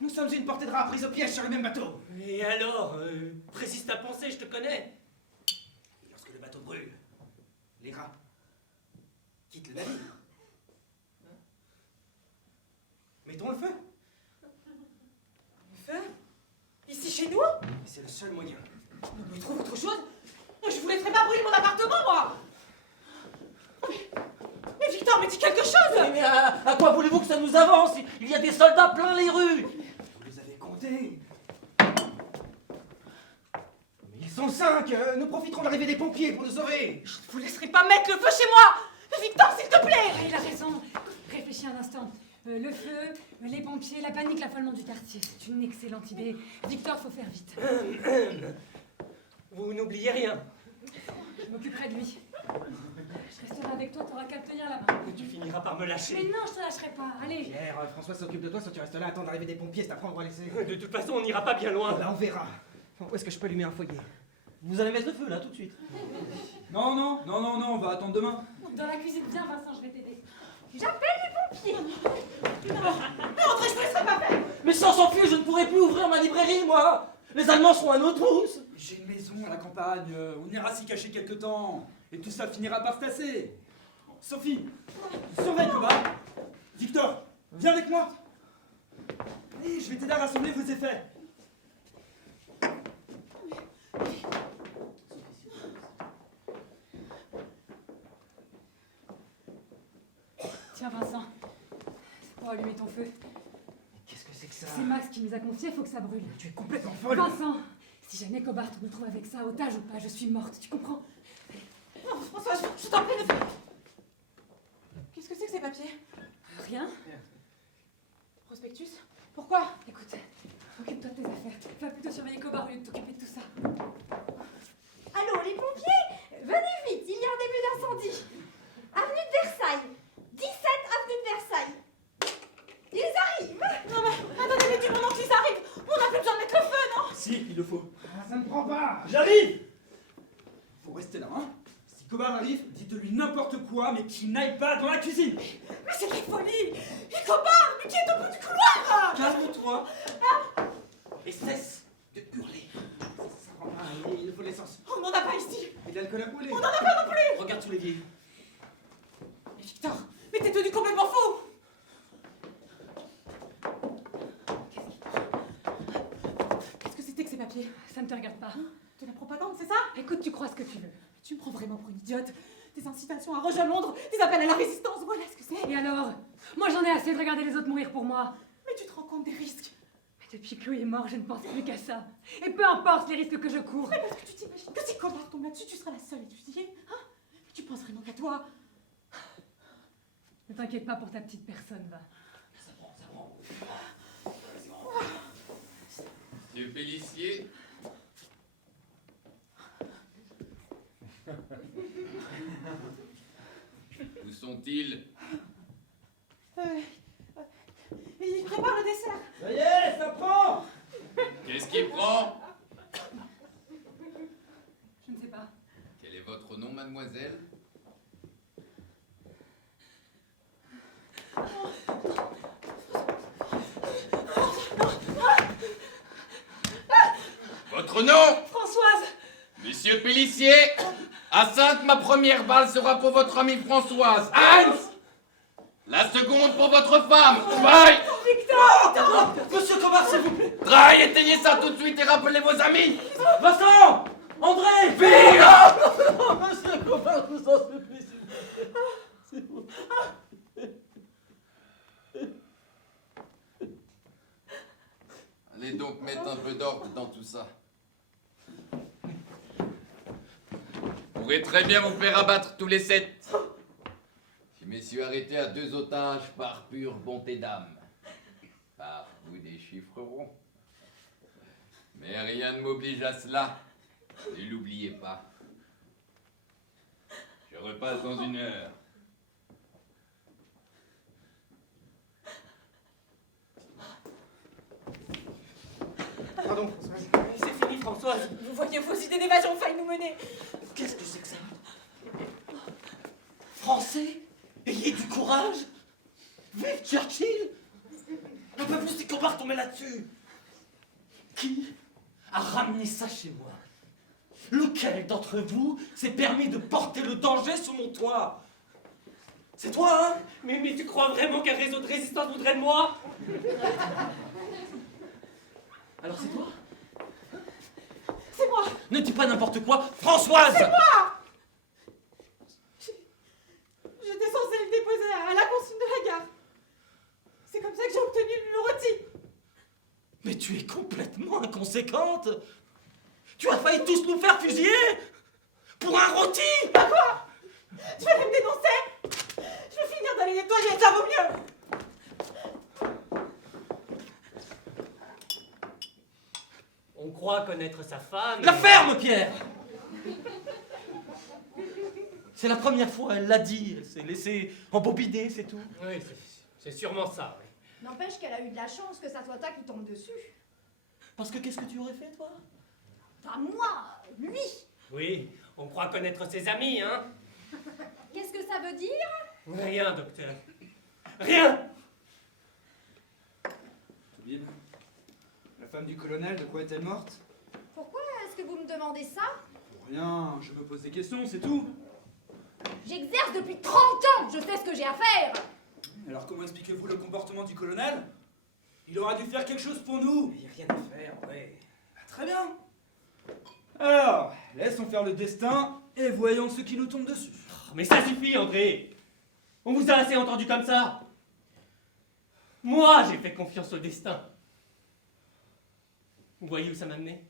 Nous sommes une portée de rats prise au piège sur le même bateau. Et alors, précise ta pensée, je te connais. Et lorsque le bateau brûle, les rats quittent le navire. Mettons le feu. Le feu? Ici chez nous? Et c'est le seul moyen. Mais trouve autre chose? Je vous laisserai pas brûler mon appartement, moi! Mais Victor, mais dis quelque chose! Mais à quoi voulez-vous que ça nous avance? Il y a des soldats plein les rues. Vous les avez comptés. Mais ils sont 5. Nous profiterons de l'arrivée des pompiers pour nous sauver. Je ne vous laisserai pas mettre le feu chez moi! Victor, s'il te plaît! Il a raison. Réfléchis un instant. Le feu, les pompiers, la panique, l'affolement du quartier. C'est une excellente idée. Victor, faut faire vite. Vous n'oubliez rien. Je m'occuperai de lui. Je resterai avec toi, t'auras qu'à le tenir la main. Tu finiras par me lâcher. Mais non, je te lâcherai pas. Allez. Pierre, François s'occupe de toi, si tu restes là, attendre l'arrivée des pompiers, c'est après on va laisser. De toute façon, on n'ira pas bien loin. Là, on verra. Où est-ce que je peux allumer un foyer? Vous allez mettre le feu là tout de suite. Non, on va attendre demain. Dans la cuisine, viens Vincent, je vais t'aider. Mais André, je ne laisserai pas faire! Mais sans s'enfuir, je ne pourrai plus ouvrir ma librairie, moi. Les Allemands seront à nos trousses. J'ai une maison à la campagne, on ira s'y cacher quelque temps, et tout ça finira par se tasser. Sophie, surveille Koba. Victor, viens avec moi. Allez, je vais t'aider à rassembler vos effets. Tiens Vincent, c'est pour allumer ton feu. Qu'est-ce que c'est que ça? C'est Max qui nous a confié, faut que ça brûle. Tu es complètement folle. Vincent, si jamais Cobart me trouve avec ça, otage ou pas, je suis morte, tu comprends? Non, François, je t'en prie, ne fais... Qu'est-ce que c'est que ces papiers? Rien. Prospectus? Pourquoi? Écoute, occupe-toi de tes affaires. Va plutôt surveiller Cobart au lieu de t'occuper de tout ça. Allô, les pompiers? Venez vite, il y a un début d'incendie. Avenue de Versailles. 17 avenue de Versailles. Ils arrivent. Non mais, attendez, mais dis mon nom qu'ils arrivent! On n'a plus besoin de mettre le feu, non? Si, il le faut. Ah, ça ne prend pas. J'arrive. Faut rester là, hein. Si Kobar arrive, dites-lui n'importe quoi, mais qu'il n'aille pas dans la cuisine. Mais c'est quelle folie! Icobard, mais qui est au bout du couloir? Calme-toi. Et cesse de hurler. Ça prend pas, il faut de l'essence. On n'en a pas ici! Et de l'alcool à couler. On n'en a pas non plus! Regarde sous l'évier. Mais Victor, mais t'es devenu complètement fou! Qu'est-ce que c'était que ces papiers? Ça ne te regarde pas. De la propagande, c'est ça? Écoute, tu crois ce que tu veux. Tu me prends vraiment pour une idiote? Des incitations à rejoindre, des appels à la résistance, voilà ce que c'est! Et alors? Moi j'en ai assez de regarder les autres mourir pour moi. Mais tu te rends compte des risques? Mais depuis que Louis est mort, je ne pense plus qu'à ça. Et peu importe les risques que je cours. Mais parce que tu t'imagines que si Cobard tombe là-dessus, tu seras la seule étudiée, hein? Mais tu penses vraiment qu'à toi? Ne t'inquiète pas pour ta petite personne, va. Ça prend. Monsieur Pélissier. Où sont-ils? Il prépare le dessert. Ça y est, ça prend. Qu'est-ce qui prend? Je ne sais pas. Quel est votre nom, mademoiselle? Votre nom? Françoise. Monsieur Pélissier, à 5, ma première balle sera pour votre amie Françoise. Hans! La seconde pour votre femme. Bye! Victor. Monsieur Comard, s'il vous plaît. Draille, éteignez ça tout de suite et rappelez vos amis. Vincent! André! Vire! Non, monsieur Comard, je vous en supplie, s'il vous plaît. C'est bon. Allez donc mettre un peu d'ordre dans tout ça. Vous pourrez très bien vous faire abattre tous les 7. Si messieurs arrêtés à 2 otages par pure bonté d'âme. Par vous déchiffreront. Mais rien ne m'oblige à cela. Ne l'oubliez pas. Je repasse dans 1 heure. Pardon, Françoise. C'est fini, Françoise. Vous voyez vos idées d'évasion faillent nous mener. Qu'est-ce que c'est que ça? Français? Ayez du courage! Vive Churchill! Ne peut plus ces cobards tomber là-dessus! Qui a ramené ça chez moi? Lequel d'entre vous s'est permis de porter le danger sous mon toit? C'est toi, hein? Mais tu crois vraiment qu'un réseau de résistance voudrait de moi? Alors c'est toi? C'est moi. Ne dis pas n'importe quoi, Françoise! C'est moi. J'étais censée le déposer à la consigne de la gare. C'est comme ça que j'ai obtenu le rôti. Mais tu es complètement inconséquente! Tu as failli tous nous faire fusiller! Pour un rôti! Bah quoi? Tu vas me dénoncer? Je vais finir d'aller nettoyer, ça vaut mieux. On croit connaître sa femme. La ferme, Pierre! C'est la première fois, elle l'a dit, elle s'est laissée embobiner, c'est tout. Oui, c'est sûrement ça. Oui. N'empêche qu'elle a eu de la chance que ça soit toi qui tombe dessus. Parce que qu'est-ce que tu aurais fait, toi? Pas moi, lui. Oui, on croit connaître ses amis, hein? Qu'est-ce que ça veut dire? Rien, docteur. Rien! Toubib, la femme du colonel, de quoi est-elle morte? Pourquoi est-ce que vous me demandez ça? Pour rien, je me pose des questions, c'est tout. J'exerce depuis 30 ans, je sais ce que j'ai à faire. Alors comment expliquez-vous le comportement du colonel? Il aura dû faire quelque chose pour nous. Il n'y a rien à faire, ouais. Ah, très bien. Alors, laissons faire le destin et voyons ce qui nous tombe dessus. Mais ça suffit, André! On vous a assez entendu comme ça! Moi, j'ai fait confiance au destin. Vous voyez où ça m'a mené?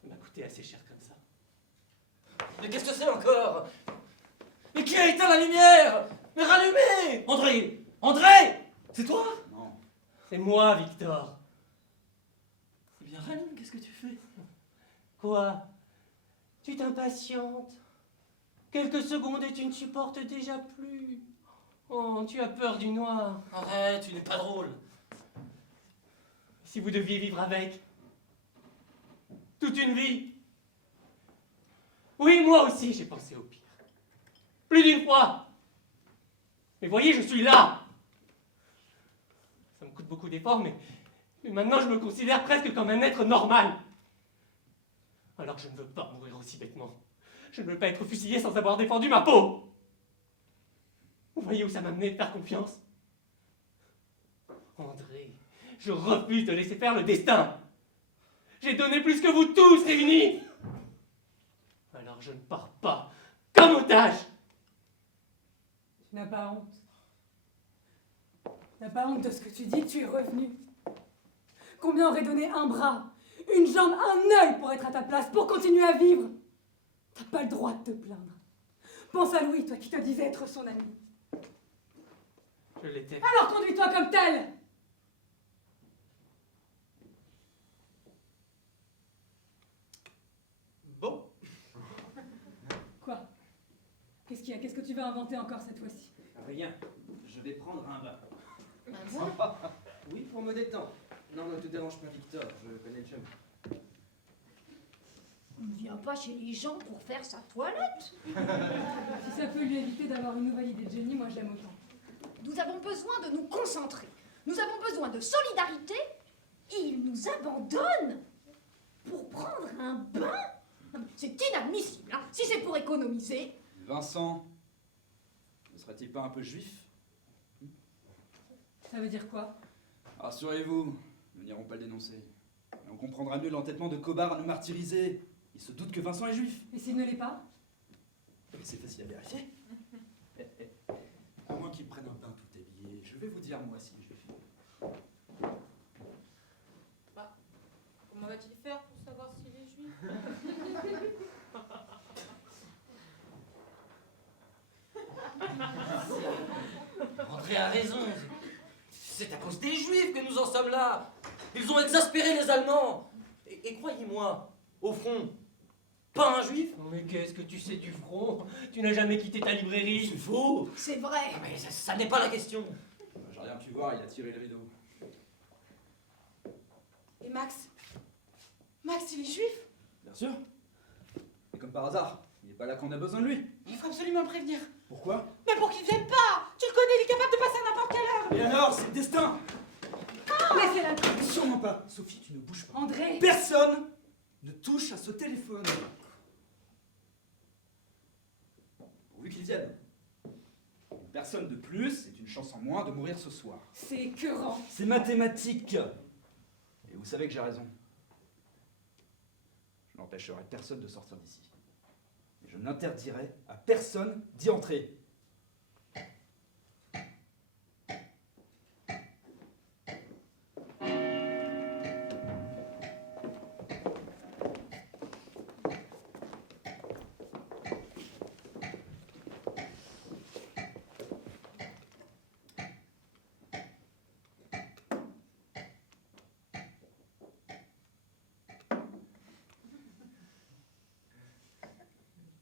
Ça m'a coûté assez cher comme ça. Mais qu'est-ce que c'est encore? Mais qui a éteint la lumière? Mais rallumez! André! André! C'est toi? Non. C'est moi, Victor. Eh bien, rallume, qu'est-ce que tu fais? Quoi? Tu t'impatientes? Quelques secondes et tu ne supportes déjà plus. Oh, tu as peur du noir. Arrête, tu n'es pas drôle. Si vous deviez vivre avec? Toute une vie? Oui, moi aussi, j'ai pensé au pire. Plus d'une fois. Mais voyez, je suis là. Ça me coûte beaucoup d'efforts, mais maintenant je me considère presque comme un être normal. Alors je ne veux pas mourir aussi bêtement. Je ne veux pas être fusillé sans avoir défendu ma peau. Vous voyez où ça m'a mené de faire confiance? André, je refuse de laisser faire le destin. J'ai donné plus que vous tous réunis. Alors je ne pars pas comme otage. Tu n'as pas honte. Tu n'as pas honte de ce que tu dis, tu es revenu. Combien aurait donné un bras, une jambe, un œil pour être à ta place, pour continuer à vivre? T'as pas le droit de te plaindre. Pense à Louis, toi qui te disais être son ami. Je l'étais. Alors conduis-toi comme tel! Bon, Quoi? Qu'est-ce qu'il y a? Qu'est-ce que tu vas inventer encore cette fois-ci? rien. Je vais prendre un bain. Un bon? Oui, pour me détendre. Non, ne te dérange pas, Victor, je connais le chemin. On ne vient pas chez les gens pour faire sa toilette. Si ça peut lui éviter d'avoir une nouvelle idée de génie, moi j'aime autant. Nous avons besoin de nous concentrer. Nous avons besoin de solidarité. Et il nous abandonne pour prendre un bain. C'est inadmissible. Hein. Si c'est pour économiser. Vincent, ne serait-il pas un peu juif? Ça veut dire quoi? Rassurez-vous, nous n'irons pas le dénoncer. Mais on comprendra mieux l'entêtement de Kobar à nous martyriser. Il se doute que Vincent est juif. Et s'il ne l'est pas? Mais c'est facile à vérifier. À moins qu'il prenne un bain tout habillé, je vais vous dire moi s'il est juif. Comment va-t-il faire pour savoir s'il est juif? André a raison. C'est à cause des Juifs que nous en sommes là. Ils ont exaspéré les Allemands. Et croyez-moi, au fond, pas un Juif. Mais qu'est-ce que tu sais du front? Tu n'as jamais quitté ta librairie. C'est faux. C'est vrai. Mais ça n'est pas la question. J'ai rien pu voir, il a tiré le rideau. Et Max? Max, il est juif? Bien sûr. Et comme par hasard, il n'est pas là qu'on a besoin de lui. Il faut absolument le prévenir. Pourquoi? Mais pour qu'il vienne pas! Tu le connais, il est capable de passer à n'importe quelle heure! Et alors, c'est le destin! Laissez-la! Sûrement pas. Sophie, tu ne bouges pas. André! Personne ne touche à ce téléphone. Pourvu qu'il vienne. Une personne de plus, c'est une chance en moins de mourir ce soir. C'est écœurant! C'est mathématique. Et vous savez que j'ai raison. Je n'empêcherai personne de sortir d'ici. Et je n'interdirai à personne d'y entrer.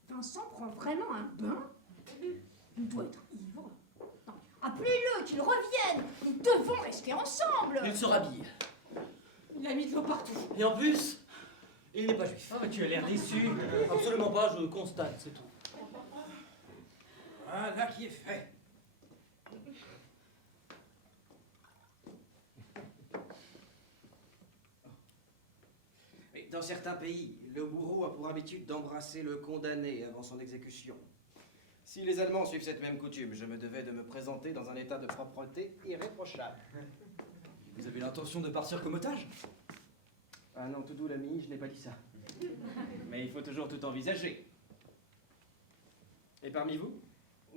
Vincent prend vraiment un bain? Il doit être ivre. Non, appelez-le, qu'il revienne. Nous devons rester ensemble. Il se rhabille. Il a mis de l'eau partout. Et en plus, il n'est pas juif. Ah, mais tu as l'air déçu. Absolument pas, je constate, c'est tout. Voilà qui est fait. Mais dans certains pays, le bourreau a pour habitude d'embrasser le condamné avant son exécution. Si les Allemands suivent cette même coutume, je me devais de me présenter dans un état de propreté irréprochable. Vous avez l'intention de partir comme otage? Ah non, tout doux l'ami, je n'ai pas dit ça. Mais il faut toujours tout envisager. Et parmi vous,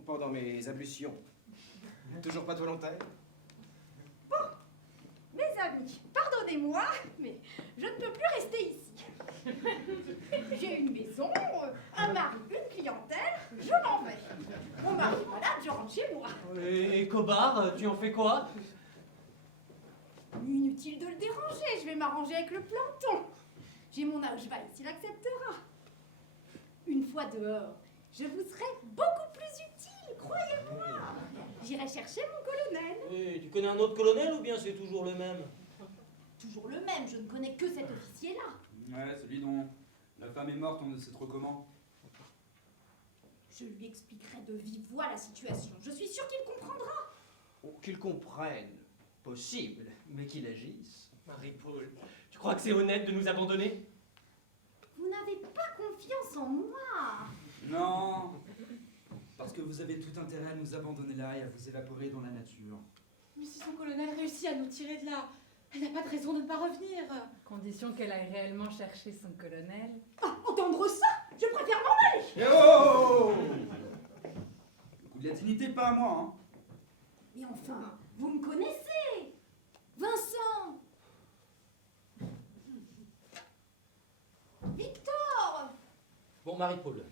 pendant mes ablutions, toujours pas de volontaire? Mes amis, pardonnez-moi, mais je ne peux plus rester ici. J'ai une maison, un mari, une clientèle, je m'en vais. Mon mari est malade, je rentre chez moi. Et Kobar, tu en fais quoi? Inutile de le déranger, je vais m'arranger avec le planton. J'ai mon Auschwitz, il acceptera. Une fois dehors, je vous serai beaucoup plus utile, croyez-moi. J'irai chercher mon colonel. Et tu connais un autre colonel ou bien c'est toujours le même? Toujours le même, je ne connais que cet officier-là. Ouais, celui dont la femme est morte, on ne sait trop comment. Je lui expliquerai de vive voix la situation. Je suis sûre qu'il comprendra. Oh, qu'ils comprennent, possible, mais qu'ils agissent. Marie-Paul, tu crois que c'est honnête de nous abandonner? Vous n'avez pas confiance en moi. Non, parce que vous avez tout intérêt à nous abandonner là et à vous évaporer dans la nature. Mais si son colonel réussit à nous tirer de là, elle n'a pas de raison de ne pas revenir. Condition qu'elle aille réellement chercher son colonel. Ah, entendre ça, je préfère m'en aller. Eh oh! Le coup de la dignité, pas à moi, hein. Mais enfin, vous me connaissez. Vincent. Victor. Bon, Marie-Paul,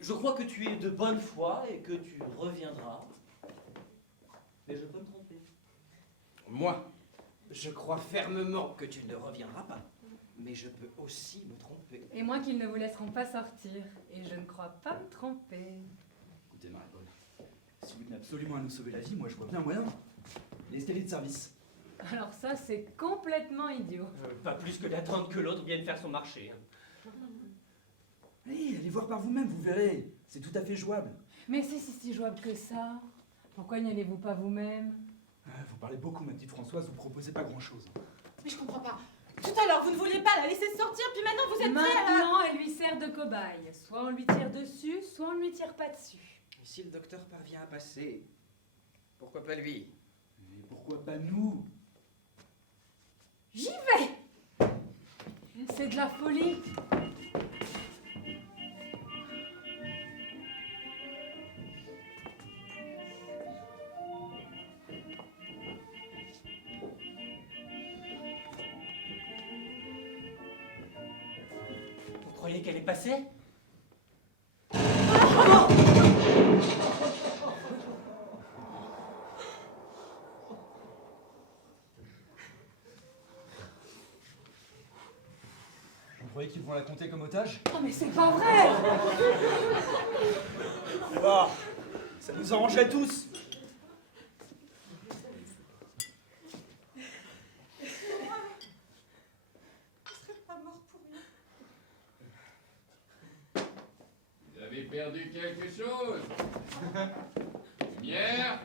je crois que tu es de bonne foi et que tu reviendras Mais je peux me tromper. Moi, je crois fermement que tu ne reviendras pas. Mais je peux aussi me tromper. Et moi qu'ils ne vous laisseront pas sortir. Et je ne crois pas me tromper. Écoutez, Marie-Paul, si vous tenez absolument à nous sauver la vie, moi je vois bien un moyen. Les escaliers de service. Alors ça, c'est complètement idiot. Pas plus que d'attendre que l'autre vienne faire son marché. Hein. Allez voir par vous-même, vous verrez. C'est tout à fait jouable. Mais c'est si jouable que ça. Pourquoi n'y allez-vous pas vous-même? Vous parlez beaucoup, ma petite Françoise, vous proposez pas grand-chose. Mais je comprends pas. Tout à l'heure, vous ne vouliez pas la laisser sortir, puis maintenant vous êtes prêts à la... Maintenant, elle lui sert de cobaye. Soit on lui tire dessus, soit on ne lui tire pas dessus. Et si le docteur parvient à passer, pourquoi pas lui? Et pourquoi pas nous? J'y vais! C'est de la folie. Vous croyez qu'elle est passée? Vous croyez qu'ils vont la compter comme otage? Oh mais c'est pas vrai! Ah, ça nous arrangerait tous. Je serais pas mort pour rien. Vous avez perdu quelque chose? Lumière?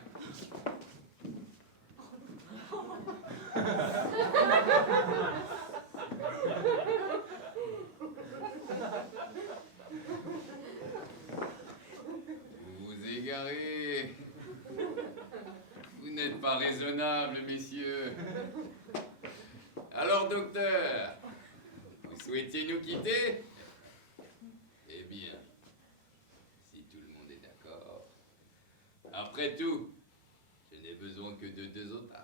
Vous vous égarez. Vous n'êtes pas raisonnable, messieurs. Alors, docteur, vous souhaitiez nous quitter? Eh bien, si tout le monde est d'accord. Après tout, je n'ai besoin que de 2 otages.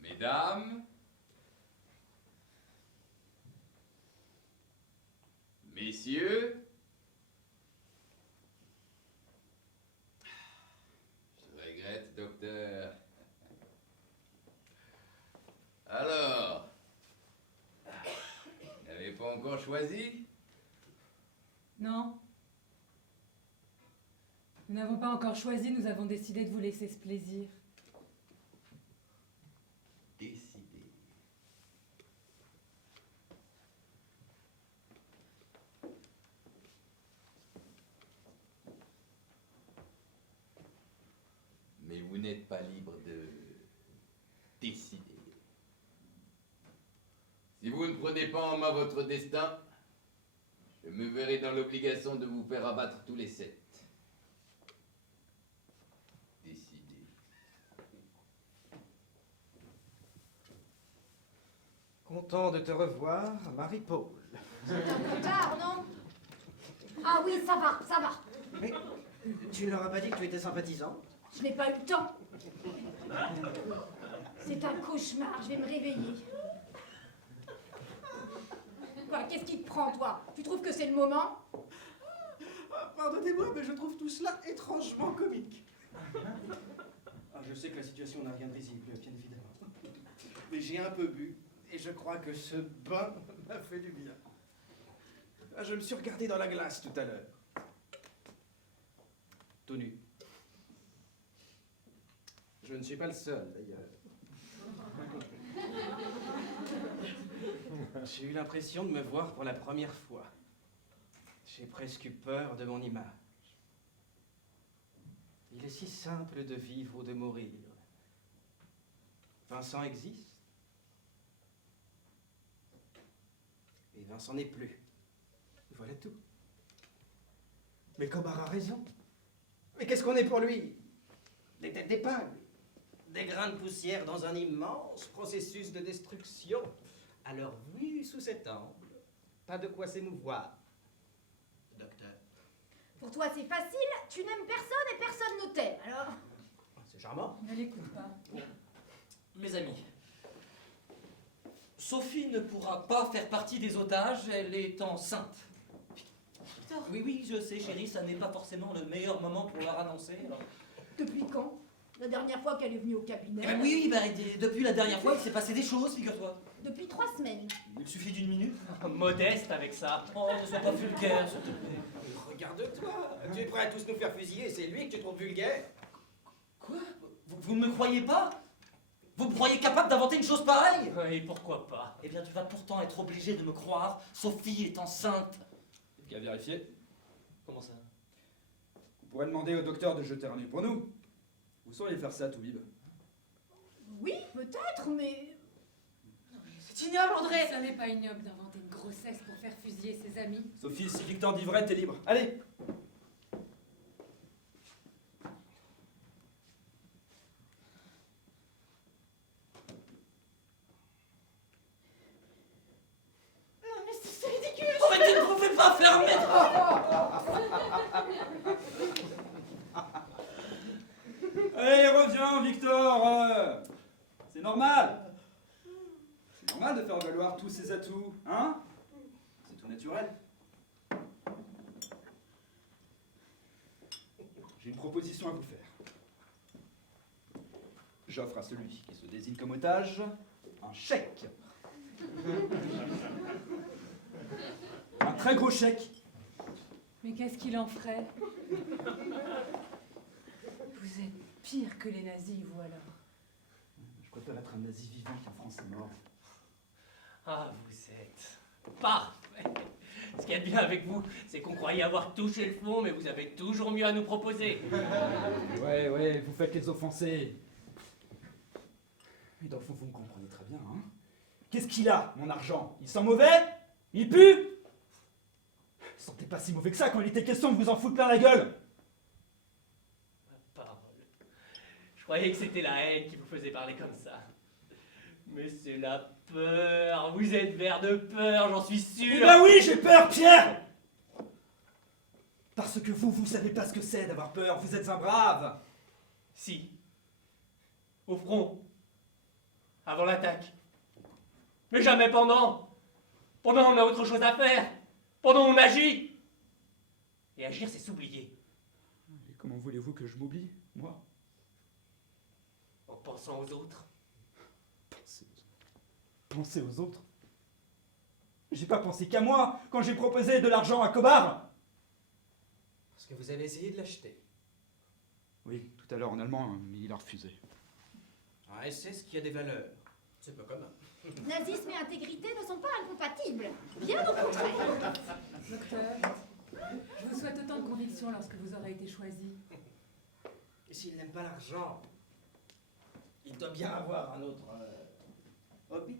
Mesdames, messieurs, je regrette, docteur. Alors, vous n'avez pas encore choisi? Non. Nous n'avons pas encore choisi, nous avons décidé de vous laisser ce plaisir. Décidé. Mais vous n'êtes pas libre de décider. Si vous ne prenez pas en main votre destin, je me verrai dans l'obligation de vous faire abattre tous les 7. Décidez. Content de te revoir, Marie-Paul. C'est un peu tard, non? Ah oui, ça va, ça va. Mais tu ne leur as pas dit que tu étais sympathisante? Je n'ai pas eu le temps. C'est un cauchemar, je vais me réveiller. Quoi, qu'est-ce qui te prend, toi? Tu trouves que c'est le moment? Pardonnez-moi, mais je trouve tout cela étrangement comique. Ah, je sais que la situation n'a rien de risible, bien évidemment. Mais j'ai un peu bu, et je crois que ce bain m'a fait du bien. Ah, je me suis regardé dans la glace tout à l'heure. Tout nu. Je ne suis pas le seul, d'ailleurs. J'ai eu l'impression de me voir pour la première fois. J'ai presque eu peur de mon image. Il est si simple de vivre ou de mourir. Vincent existe. Et Vincent n'est plus. Voilà tout. Mais Cobar a raison. Mais qu'est-ce qu'on est pour lui? Des têtes d'épingle. Des grains de poussière dans un immense processus de destruction. Alors, vu sous cet angle, pas de quoi s'émouvoir. Docteur. Pour toi, c'est facile, tu n'aimes personne et personne ne t'aime, alors... C'est charmant. Ne l'écoute pas. Mes amis, Sophie ne pourra pas faire partie des otages, elle est enceinte. Oui, je sais, chérie, ça n'est pas forcément le meilleur moment pour leur annoncer. Alors... Depuis quand? La dernière fois qu'elle est venue au cabinet. Eh ben oui, bah, depuis la dernière fois, il s'est passé des choses, figure-toi. Depuis 3 semaines. Il suffit d'une minute. Modeste avec ça. Oh, ne sois pas vulgaire, s'il te plaît. Regarde-toi, tu es prêt à tous nous faire fusiller, c'est lui que tu trouves vulgaire. Quoi vous ne me croyez pas? Vous me croyez capable d'inventer une chose pareille? Et pourquoi pas? Eh bien, tu vas pourtant être obligé de me croire. Sophie est enceinte. Qu'à vérifier. Comment ça? Vous pourrez demander au docteur de jeter un œil pour nous. Vous sauriez faire ça, Toubib? Oui, peut-être, mais. C'est ignoble, André. Ça n'est pas ignoble d'inventer une grossesse pour faire fusiller ses amis. Sophie, si Victor dit vrai, t'es libre. Allez! Non, mais c'est ridicule. Oh, mais tu ne pouvais pas fermer. Allez, reviens, Victor! C'est normal! C'est normal de faire valoir tous ses atouts, hein? C'est tout naturel. J'ai une proposition à vous faire. J'offre à celui qui se désigne comme otage un chèque. Un très gros chèque. Mais qu'est-ce qu'il en ferait? Vous êtes pire que les nazis, vous alors. Je préfère être un nazi vivant qu'un Français mort. Ah, vous êtes parfait. Ce qu'il y a de bien avec vous, c'est qu'on croyait avoir touché le fond, mais vous avez toujours mieux à nous proposer. Ouais, vous faites les offensés. Mais dans le fond, vous me comprenez très bien, hein? Qu'est-ce qu'il a, mon argent? Il sent mauvais? Il pue? Il sentait pas si mauvais que ça quand il était question de vous en foutre plein la gueule! Parole. Je croyais que c'était la haine qui vous faisait parler comme ça. Mais c'est la peur. Vous êtes vert de peur, j'en suis sûr. Eh ben oui, j'ai peur, Pierre! Parce que vous savez pas ce que c'est d'avoir peur, vous êtes un brave! Si. Au front. Avant l'attaque. Mais jamais pendant. Pendant, on a autre chose à faire. Pendant, on agit. Et agir, c'est s'oublier. Et comment voulez-vous que je m'oublie, moi? En pensant aux autres. Pensez aux autres? J'ai pas pensé qu'à moi quand j'ai proposé de l'argent à Kobar! Parce que vous avez essayé de l'acheter. Oui, tout à l'heure en allemand, mais il a refusé. Ah, et c'est ce qui a des valeurs. C'est pas commun. Nazisme et intégrité ne sont pas incompatibles. Bien au contraire. Docteur, je vous souhaite autant de conviction lorsque vous aurez été choisi. Et s'il n'aime pas l'argent, il doit bien avoir un autre hobby.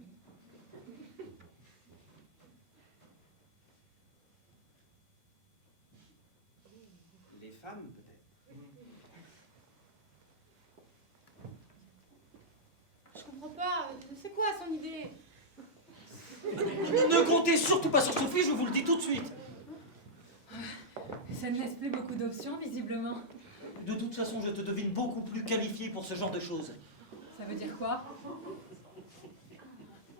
Les femmes, peut-être. Je comprends pas. C'est quoi son idée? Ne comptez surtout pas sur Sophie, je vous le dis tout de suite. Ça ne laisse plus beaucoup d'options, visiblement. De toute façon, je te devine beaucoup plus qualifié pour ce genre de choses. Ça veut dire quoi?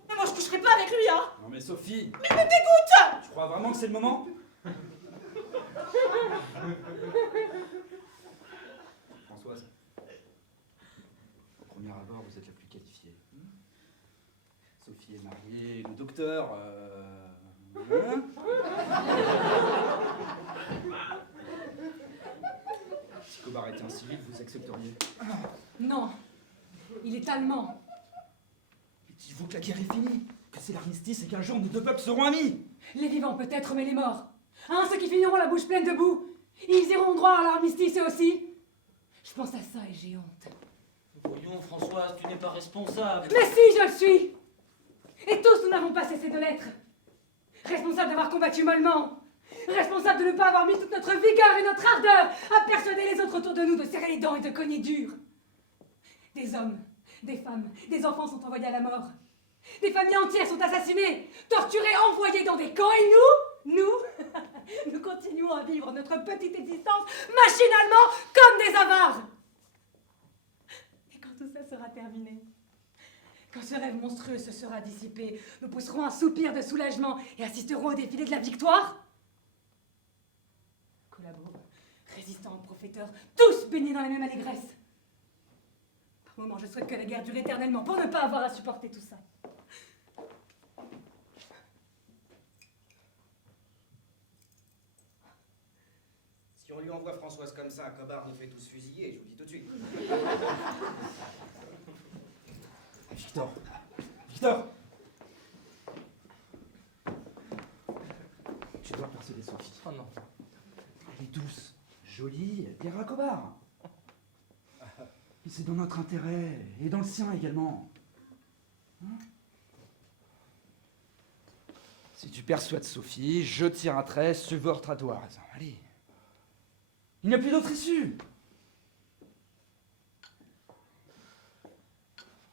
Mais moi, je coucherai pas avec lui, hein. Non mais Sophie, Mais il me dégoûte. tu crois vraiment que c'est le moment? Françoise, au premier abord, vous êtes la plus qualifiée. Sophie est mariée, le docteur... hein? Si Kobar était un civil, vous accepteriez? Non, il est allemand. Mais dites-vous que la guerre est finie, que c'est l'armistice et qu'un jour nos deux peuples seront amis! Les vivants peut-être, mais les morts. Hein, ceux qui finiront la bouche pleine de boue. Ils iront droit à l'armistice eux aussi. Je pense à ça et j'ai honte. Voyons, Françoise, tu n'es pas responsable. Mais si, je le suis. Et tous, nous n'avons pas cessé de l'être. Responsables d'avoir combattu mollement. Responsables de ne pas avoir mis toute notre vigueur et notre ardeur à persuader les autres autour de nous de serrer les dents et de cogner dur. Des hommes, des femmes, des enfants sont envoyés à la mort. Des familles entières sont assassinées, torturées, envoyées dans des camps. Et nous continuons à vivre notre petite existence machinalement comme des avares. Et quand tout ça sera terminé, quand ce rêve monstrueux se sera dissipé, nous pousserons un soupir de soulagement et assisterons au défilé de la victoire. Collabos, résistants, professeurs, tous baignés dans la même allégresse. Par moments, je souhaite que la guerre dure éternellement pour ne pas avoir à supporter tout ça. Si on lui envoie Françoise comme ça, Cobard nous fait tous fusiller, je vous le dis tout de suite. Victor. Victor. Tu dois persuader Sophie. Oh non. Elle est douce, jolie, elle plaira à Cobard. Et c'est dans notre intérêt, et dans le sien également. Hein? Si tu persuades Sophie, je tire un trait sur votre ardoise. Allez. Il n'y a plus d'autre issue.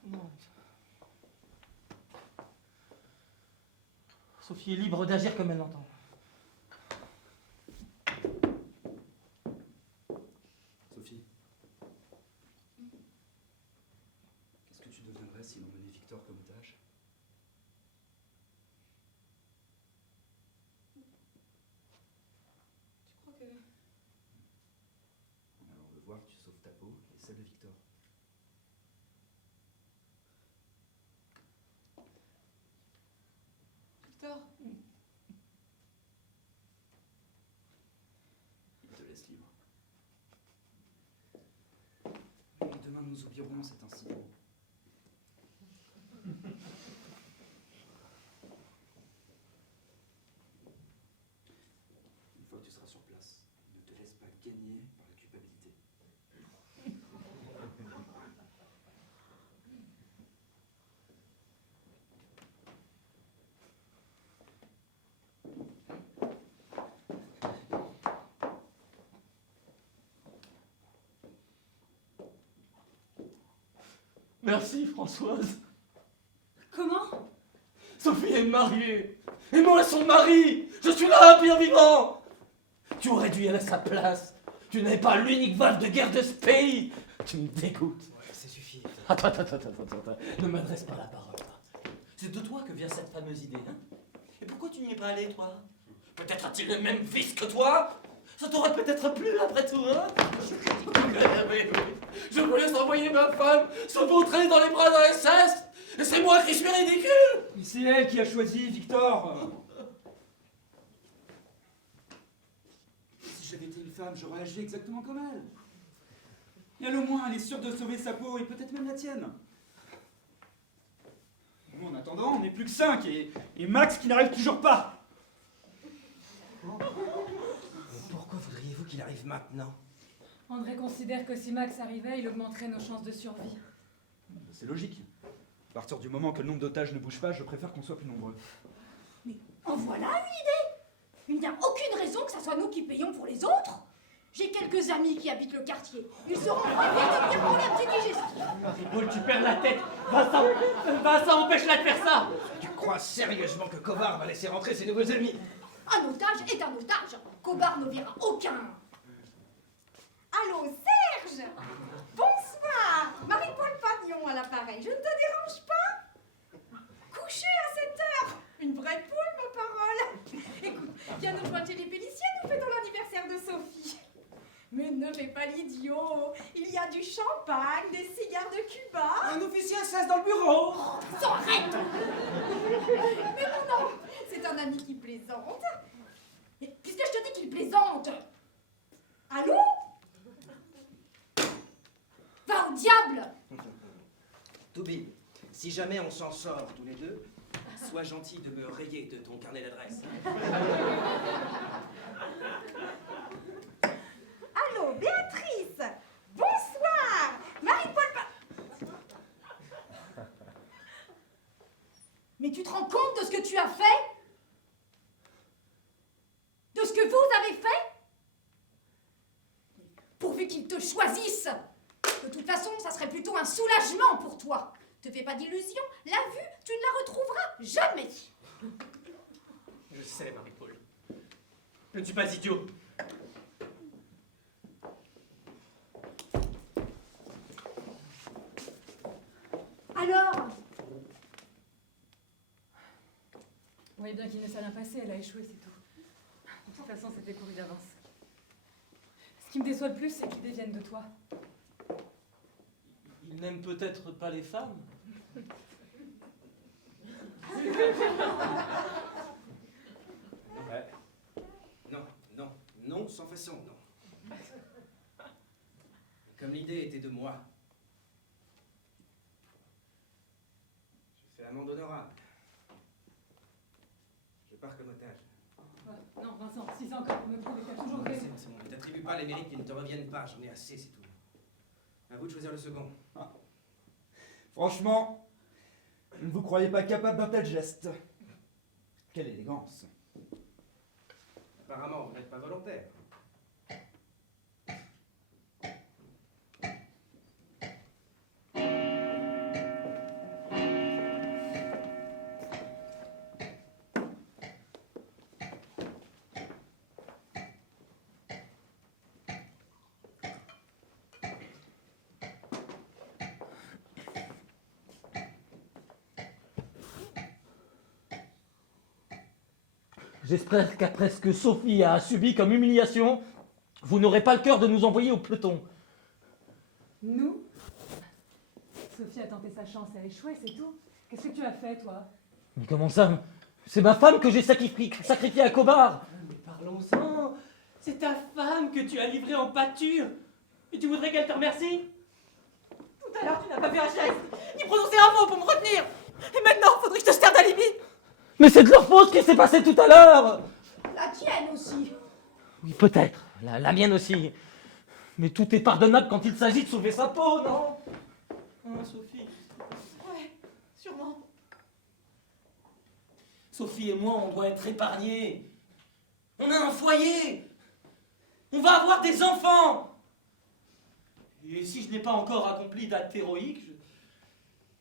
Non. Sophie est libre d'agir comme elle l'entend. Sophie. Qu'est-ce que tu deviendrais si l'on menait Victor comme otage? Tu crois que... Alors, on veut voir que tu sauves ta peau et celle de Victor. Victor, Il te laisse libre. Et demain, nous oublierons cet incident. Une fois que tu seras sur place, ne te laisse pas gagner par la culpabilité. Merci, Françoise. comment? Sophie est mariée. Et moi, son mari. Je suis là, bien vivant. Tu aurais dû y aller à sa place. Tu n'es pas l'unique veuve de guerre de ce pays. Tu me dégoûtes. Ouais, ça suffit. Attends. Ne m'adresse pas la parole, là. C'est de toi que vient cette fameuse idée, hein? Et pourquoi tu n'y es pas allé, toi? Peut-être a-t-il le même vice que toi? Ça t'aurait peut-être plu, après tout, hein? Oui. Je vous laisse envoyer ma femme se vautrer dans les bras d'un SS. Et c'est moi qui suis ridicule. Mais c'est elle qui a choisi Victor. Si j'avais été une femme, j'aurais agi exactement comme elle. Et elle, au moins, elle est sûre de sauver sa peau et peut-être même la tienne. Nous, en attendant, on n'est plus que 5 et Max qui n'arrive toujours pas. Pourquoi voudriez-vous qu'il arrive maintenant? André considère que si Max arrivait, il augmenterait nos chances de survie. C'est logique. À partir du moment que le nombre d'otages ne bouge pas, je préfère qu'on soit plus nombreux. Mais en voilà une idée! Il n'y a aucune raison que ce soit nous qui payons pour les autres. J'ai quelques amis qui habitent le quartier. Ils seront ravis de venir pour la petite digestion. Paul, tu perds la tête. Vincent, empêche-la de faire ça. Tu crois sérieusement que Cobard va laisser rentrer ses nouveaux amis? Un otage est un otage. Cobard ne verra aucun. Allô, Serge? Bonsoir! Marie-Paul Pagnon à l'appareil. Je ne te dérange pas? Couché à cette heure? Une vraie poule, ma parole! Écoute, viens nous joindre chez les Péliciens, nous fêtons l'anniversaire de Sophie. Mais ne fais pas l'idiot! Il y a du champagne, des cigares de Cuba. Un officier à dans le bureau. Arrête! Mais non, c'est un ami qui plaisante. Mais puisque je te dis qu'il plaisante, Allô? va au diable! Toubi, si jamais on s'en sort tous les deux, sois gentil de me rayer de ton carnet d'adresse. Allô, Béatrice? Bonsoir! Marie-Paul Mais tu te rends compte de ce que tu as fait? De ce que vous avez fait? Pourvu qu'ils te choisissent! De toute façon, ça serait plutôt un soulagement pour toi. Te fais pas d'illusions, la vue, tu ne la retrouveras jamais. Je sais, Marie-Paul. Je ne suis pas idiot. Alors? Vous voyez bien qu'il ne s'est rien passé, elle a échoué, c'est tout. De toute façon, c'était couru d'avance. Ce qui me déçoit le plus, c'est qu'ils déviennent de toi. Il Il n'aime peut-être pas les femmes. Ouais. Non, sans façon, non. Comme l'idée était de moi, je fais amende honorable. Je pars comme otage. Non, Vincent, si c'est encore pour me prouver que t'as toujours fait. C'est bon. Ne t'attribue pas les mérites qui ne te reviennent pas. J'en ai assez, c'est tout. À vous de choisir le second. Franchement, je ne vous croyais pas capable d'un tel geste. Quelle élégance. Apparemment, vous n'êtes pas volontaire. J'espère qu'après ce que Sophie a subi comme humiliation, vous n'aurez pas le cœur de nous envoyer au peloton. Nous? Sophie a tenté sa chance, elle a échoué, c'est tout. Qu'est-ce que tu as fait, toi? Mais comment ça? C'est ma femme que j'ai sacrifiée à Cobar. Mais parlons-en. C'est ta femme que tu as livrée en pâture. Et tu voudrais qu'elle te remercie? Tout à l'heure, tu n'as pas fait un geste, ni prononcé un mot pour me retenir. Et maintenant, faudrait que je te serve d'alibi. Mais c'est de leur faute ce qui s'est passé tout à l'heure. La tienne aussi. Oui, peut-être. La mienne aussi. Mais tout est pardonnable quand il s'agit de sauver sa peau, non? Hein, Sophie? Ouais, sûrement. Sophie et moi, on doit être épargnés. On a un foyer. On va avoir des enfants. Et si je n'ai pas encore accompli d'acte héroïque,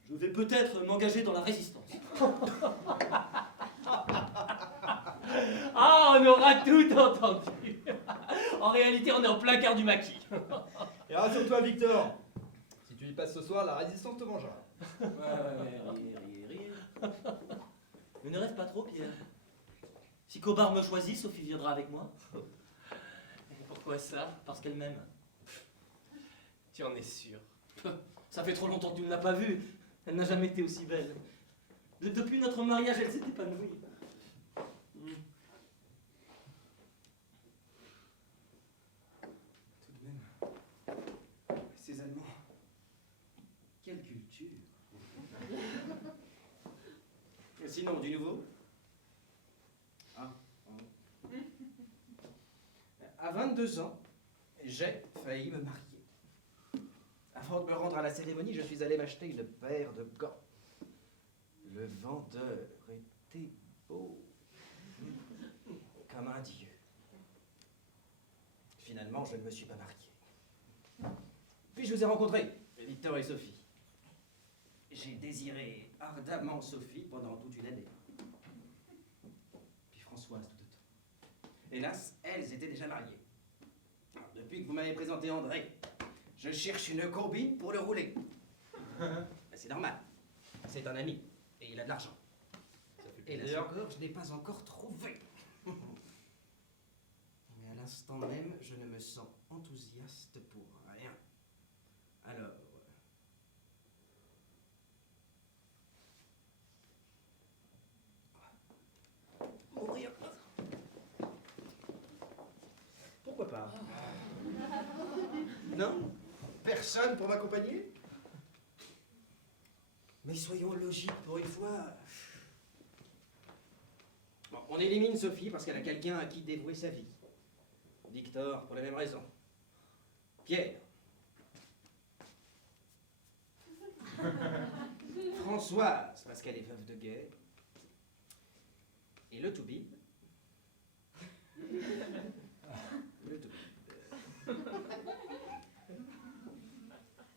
je vais peut-être m'engager dans la résistance. Ah, on aura tout entendu. En réalité, on est en plein cœur du maquis. Et rassure-toi, Victor. Si tu y passes ce soir, la résistance te vengera. Rire. Mais ne rêve pas trop, Pierre. Si Cobar me choisit, Sophie viendra avec moi. Et pourquoi ça? Parce qu'elle m'aime. Tu en es sûr? Ça fait trop longtemps que tu ne l'as pas vue. Elle n'a jamais été aussi belle. Depuis notre mariage, elle s'est épanouie. Tout de même, ces Allemands, quelle culture. Sinon, du nouveau? Ah. À 22 ans, j'ai failli me marier. Avant de me rendre à la cérémonie, je suis allé m'acheter une paire de gants. Le vendeur était beau, comme un dieu. Finalement, je ne me suis pas marié. Puis je vous ai rencontrés, Victor et Sophie. J'ai désiré ardemment Sophie pendant toute une année. Puis Françoise tout autant. Hélas, elles étaient déjà mariées. Alors, depuis que vous m'avez présenté André, je cherche une combine pour le rouler. Ben, c'est normal. C'est un ami. Et il a de l'argent. Et là encore, je n'ai pas encore trouvé. Mais à l'instant même, je ne me sens enthousiaste pour rien. Alors... mourir. Pourquoi pas? Non? Personne pour m'accompagner? Mais soyons logiques pour une fois. Bon, on élimine Sophie parce qu'elle a quelqu'un à qui dévouer sa vie. Victor, pour les mêmes raisons. Pierre. Françoise, parce qu'elle est veuve de guerre. Et le Toubib. Le Toubib.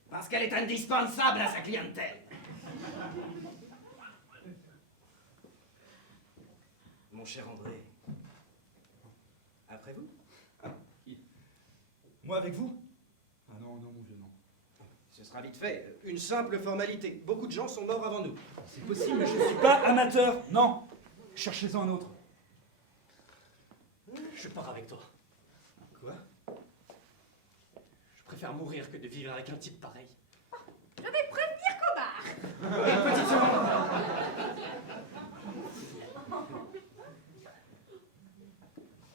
Parce qu'elle est indispensable à sa clientèle. Mon cher André. Après vous? Moi avec vous? Ah non, non, mon vieux, non. Ce sera vite fait. Une simple formalité. Beaucoup de gens sont morts avant nous. C'est possible, mais je ne suis pas amateur. Non. Cherchez-en un autre. Je pars avec toi. Quoi? Je préfère mourir que de vivre avec un type pareil. Je vais prévenir Cobard. Petite seconde.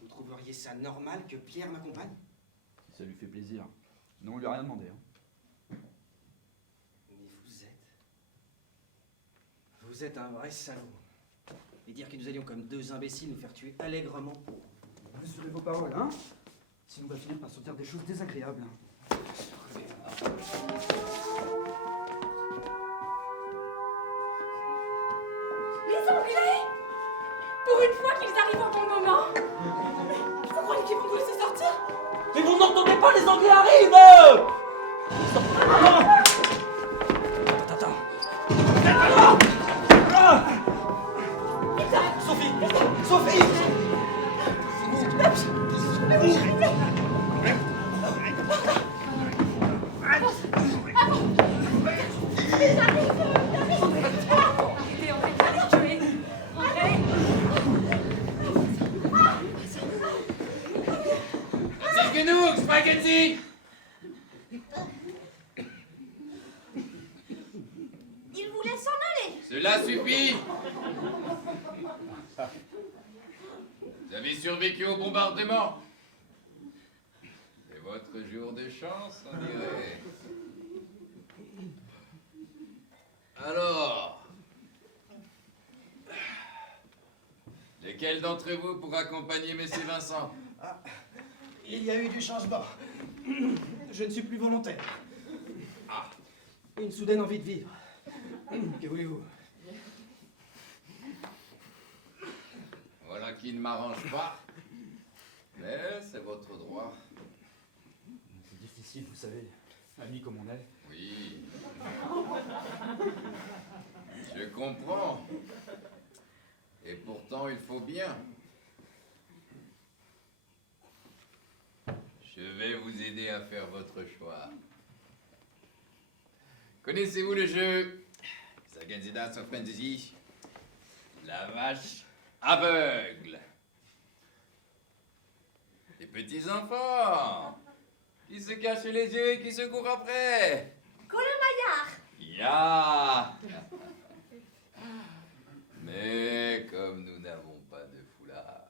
Vous trouveriez ça normal que Pierre m'accompagne? Ça lui fait plaisir. Non, on lui a rien demandé. Hein. Mais vous êtes un vrai salaud. Et dire que nous allions comme deux imbéciles nous faire tuer allègrement. Mesurez vos paroles, hein? Sinon on va finir par se dire des choses désagréables. Les Anglais! Pour une fois qu'ils arrivent au bon moment! Vous croyez qu'ils vont nous laisser sortir? Mais vous n'entendez pas, les Anglais arrivent! Attends. Sophie! Sophie! Arrêtez, on va les tuer. André. C'est que nous, spaghetti! Il voulait s'en aller. Cela suffit! Vous avez survécu au bombardement. C'est votre jour de chance, on dirait. Alors, lequel d'entre vous pour accompagner Monsieur Vincent? Il y a eu du changement. Je ne suis plus volontaire. Ah, Une soudaine envie de vivre. Que voulez-vous? voilà qui ne m'arrange pas. Mais c'est votre droit. C'est difficile, vous savez. Amis comme on est. Oui. Je comprends. Et pourtant, il faut bien. Je vais vous aider à faire votre choix. Connaissez-vous le jeu Saganzidas of Fantasy? La vache aveugle. Les petits enfants qui se cachent les yeux et qui se courent après. Colin-Maillard. Ya. Mais comme nous n'avons pas de foulard.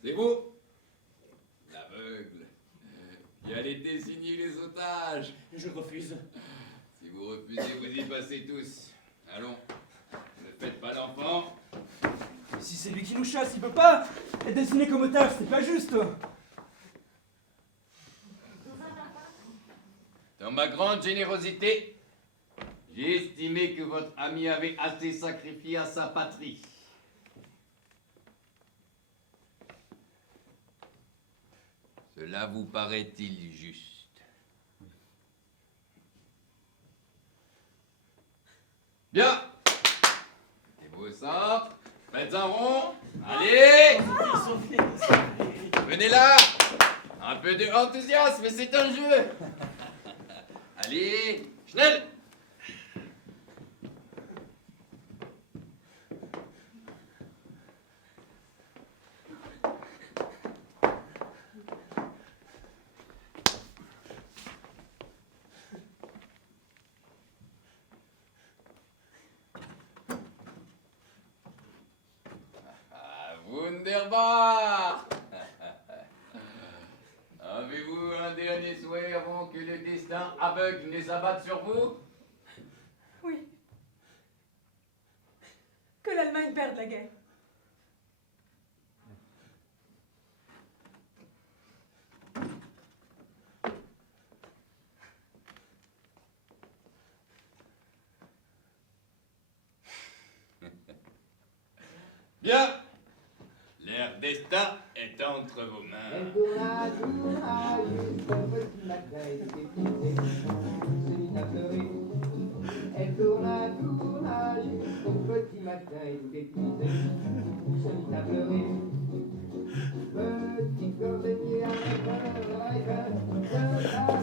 C'est vous, l'aveugle, qui allez désigner les otages. Je refuse. Si vous refusez, vous y passez tous. Allons, ne faites pas l'enfant. Mais si c'est lui qui nous chasse, il peut pas être dessiné comme otage, c'est pas juste. Dans ma grande générosité, j'ai estimé que votre ami avait assez sacrifié à sa patrie. Cela vous paraît-il juste? Bien. Et au centre, faites un rond. Allez, venez là. Un peu de enthousiasme, c'est un jeu. Allez, schnell. Wunderbar! Avez-vous un dernier souhait avant que le destin aveugle ne s'abatte sur vous? Oui. Que l'Allemagne perde la guerre. Bien! Leur destin est entre vos mains. Elle tourna, jusqu'au petit matin, il était pisé, se mit à pleurer. Elle tourna, jusqu'au petit matin, il était pisé, se mit à pleurer. Petit cordonnier avec un rêve, de la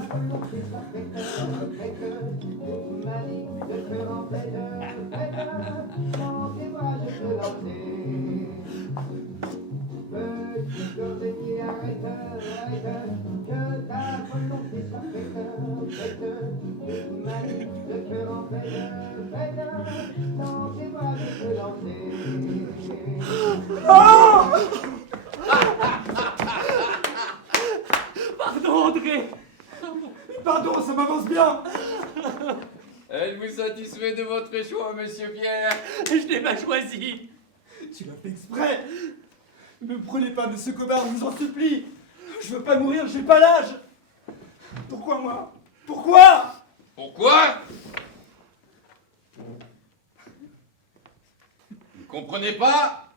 volonté parfaite, une manie de cœur en fait. fête, petit Manu, le cœur en fête, dansez-moi avec le danser. Pardon, André. Pardon, ça m'avance bien. Êtes-vous satisfait de votre choix, monsieur Pierre? Je l'ai pas choisi. Tu l'as fait exprès. Ne me prenez pas, monsieur Cobard, je vous en supplie. Je veux pas mourir, j'ai pas l'âge. Pourquoi moi? Pourquoi? Pourquoi? Vous comprenez pas?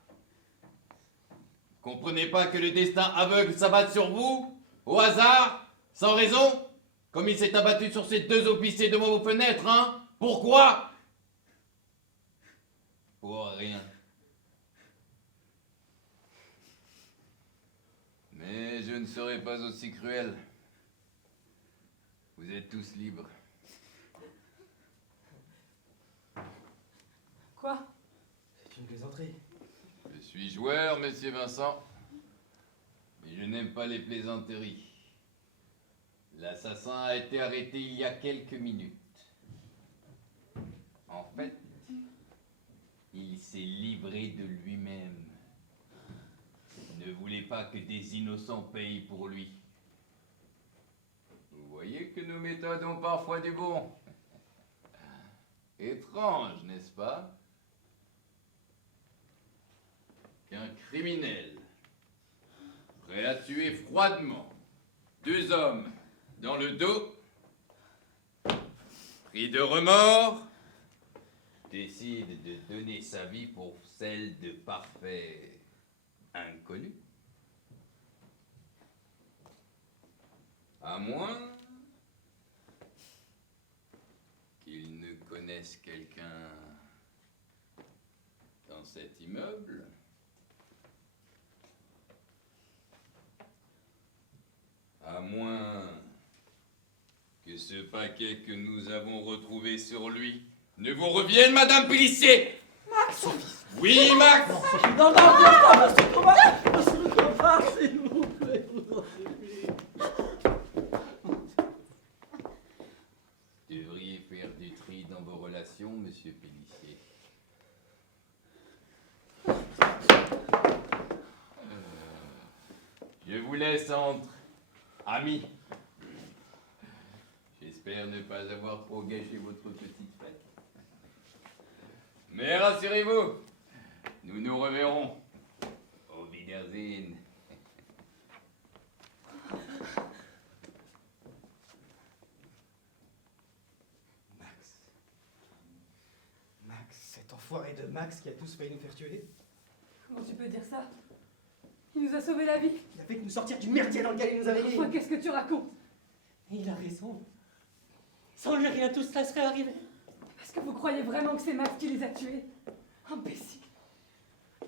Vous comprenez pas que le destin aveugle s'abatte sur vous? Au hasard? Sans raison? Comme il s'est abattu sur ces deux officiers devant vos fenêtres, hein? Pourquoi? Pour rien. Mais je ne serai pas aussi cruel. Vous êtes tous libres. Quoi? C'est une plaisanterie. Je suis joueur, monsieur Vincent, mais je n'aime pas les plaisanteries. L'assassin a été arrêté il y a quelques minutes. En fait, il s'est livré de lui-même. Il ne voulait pas que des innocents payent pour lui. Vous voyez que nos méthodes ont parfois du bon. Étrange, n'est-ce pas? Qu'un criminel, prêt à tuer froidement deux hommes dans le dos, pris de remords, décide de donner sa vie pour celle de parfaits inconnus. À moins qu'il ne connaisse quelqu'un dans cet immeuble. À moins que ce paquet que nous avons retrouvé sur lui ne vous revienne, Madame Pélissier. Max! Oui, Max. Non, monsieur Cobard, monsieur Cobard, s'il vous plaît, je vous en supplie. Vous devriez faire du tri dans vos relations, Monsieur Pélissier. Je vous laisse entre amis. J'espère ne pas avoir trop gâché votre petite fête. Mais rassurez-vous, nous nous reverrons. Au Wiedersehen. Max, cet enfoiré de Max qui a tous failli nous faire tuer. Comment tu peux dire ça? Il nous a sauvé la vie. Il a fait que nous sortir du merdier dans lequel il nous avait mis. Enfin, qu'est-ce que tu racontes? Il a raison. Sans lui, rien tout cela serait arrivé. Est-ce que vous croyez vraiment que c'est Max qui les a tués? Imbécile.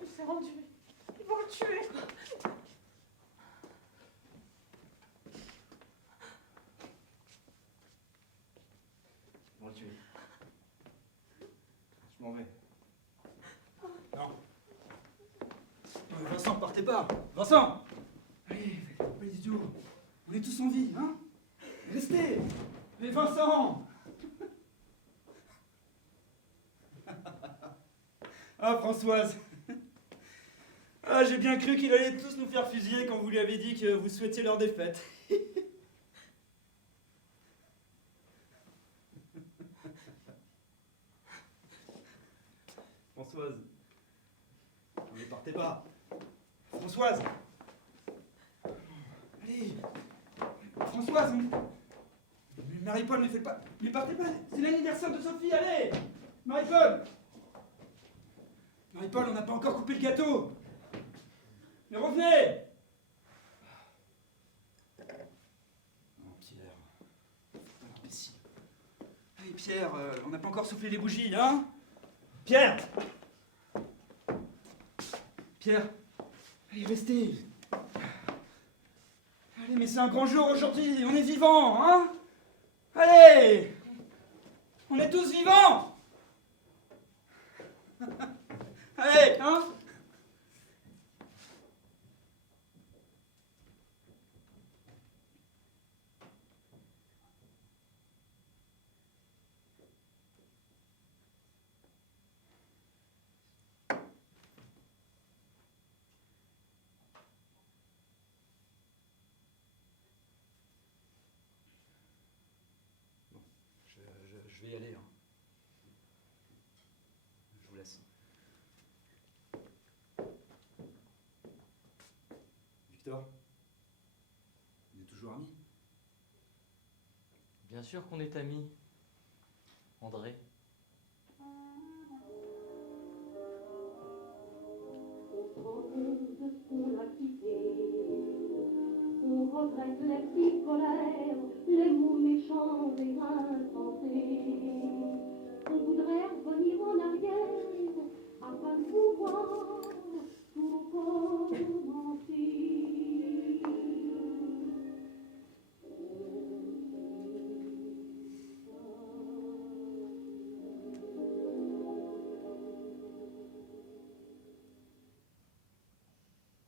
Il s'est rendu. Ils vont le tuer. Ils vont le tuer. Je m'en vais. Non. Vincent, partez pas. Vincent. Allez, faites pas les idiots. On est tous en vie, hein? Restez. Mais Vincent. Ah, Françoise. Ah, j'ai bien cru qu'il allait tous nous faire fusiller quand vous lui avez dit que vous souhaitiez leur défaite. Françoise. Ne partez pas. Françoise. Allez. Françoise. Mais Marie-Paul, ne faites pas. Ne partez pas. C'est l'anniversaire de Sophie, allez. Marie-Paul. Marie-Paul, on n'a pas encore coupé le gâteau. Mais revenez. Oh, Pierre. Imbécile. Allez, Pierre, on n'a pas encore soufflé les bougies, hein? Pierre. Pierre. Allez, restez. Allez, mais c'est un grand jour aujourd'hui. On est vivants, hein? Allez. On est tous vivants. Allez, hein? Je vais y aller. Hein. Je vous laisse. Victor, on est toujours amis? Bien sûr qu'on est amis. André. On l'a quitté, on regrette les petits colères, les mots méchants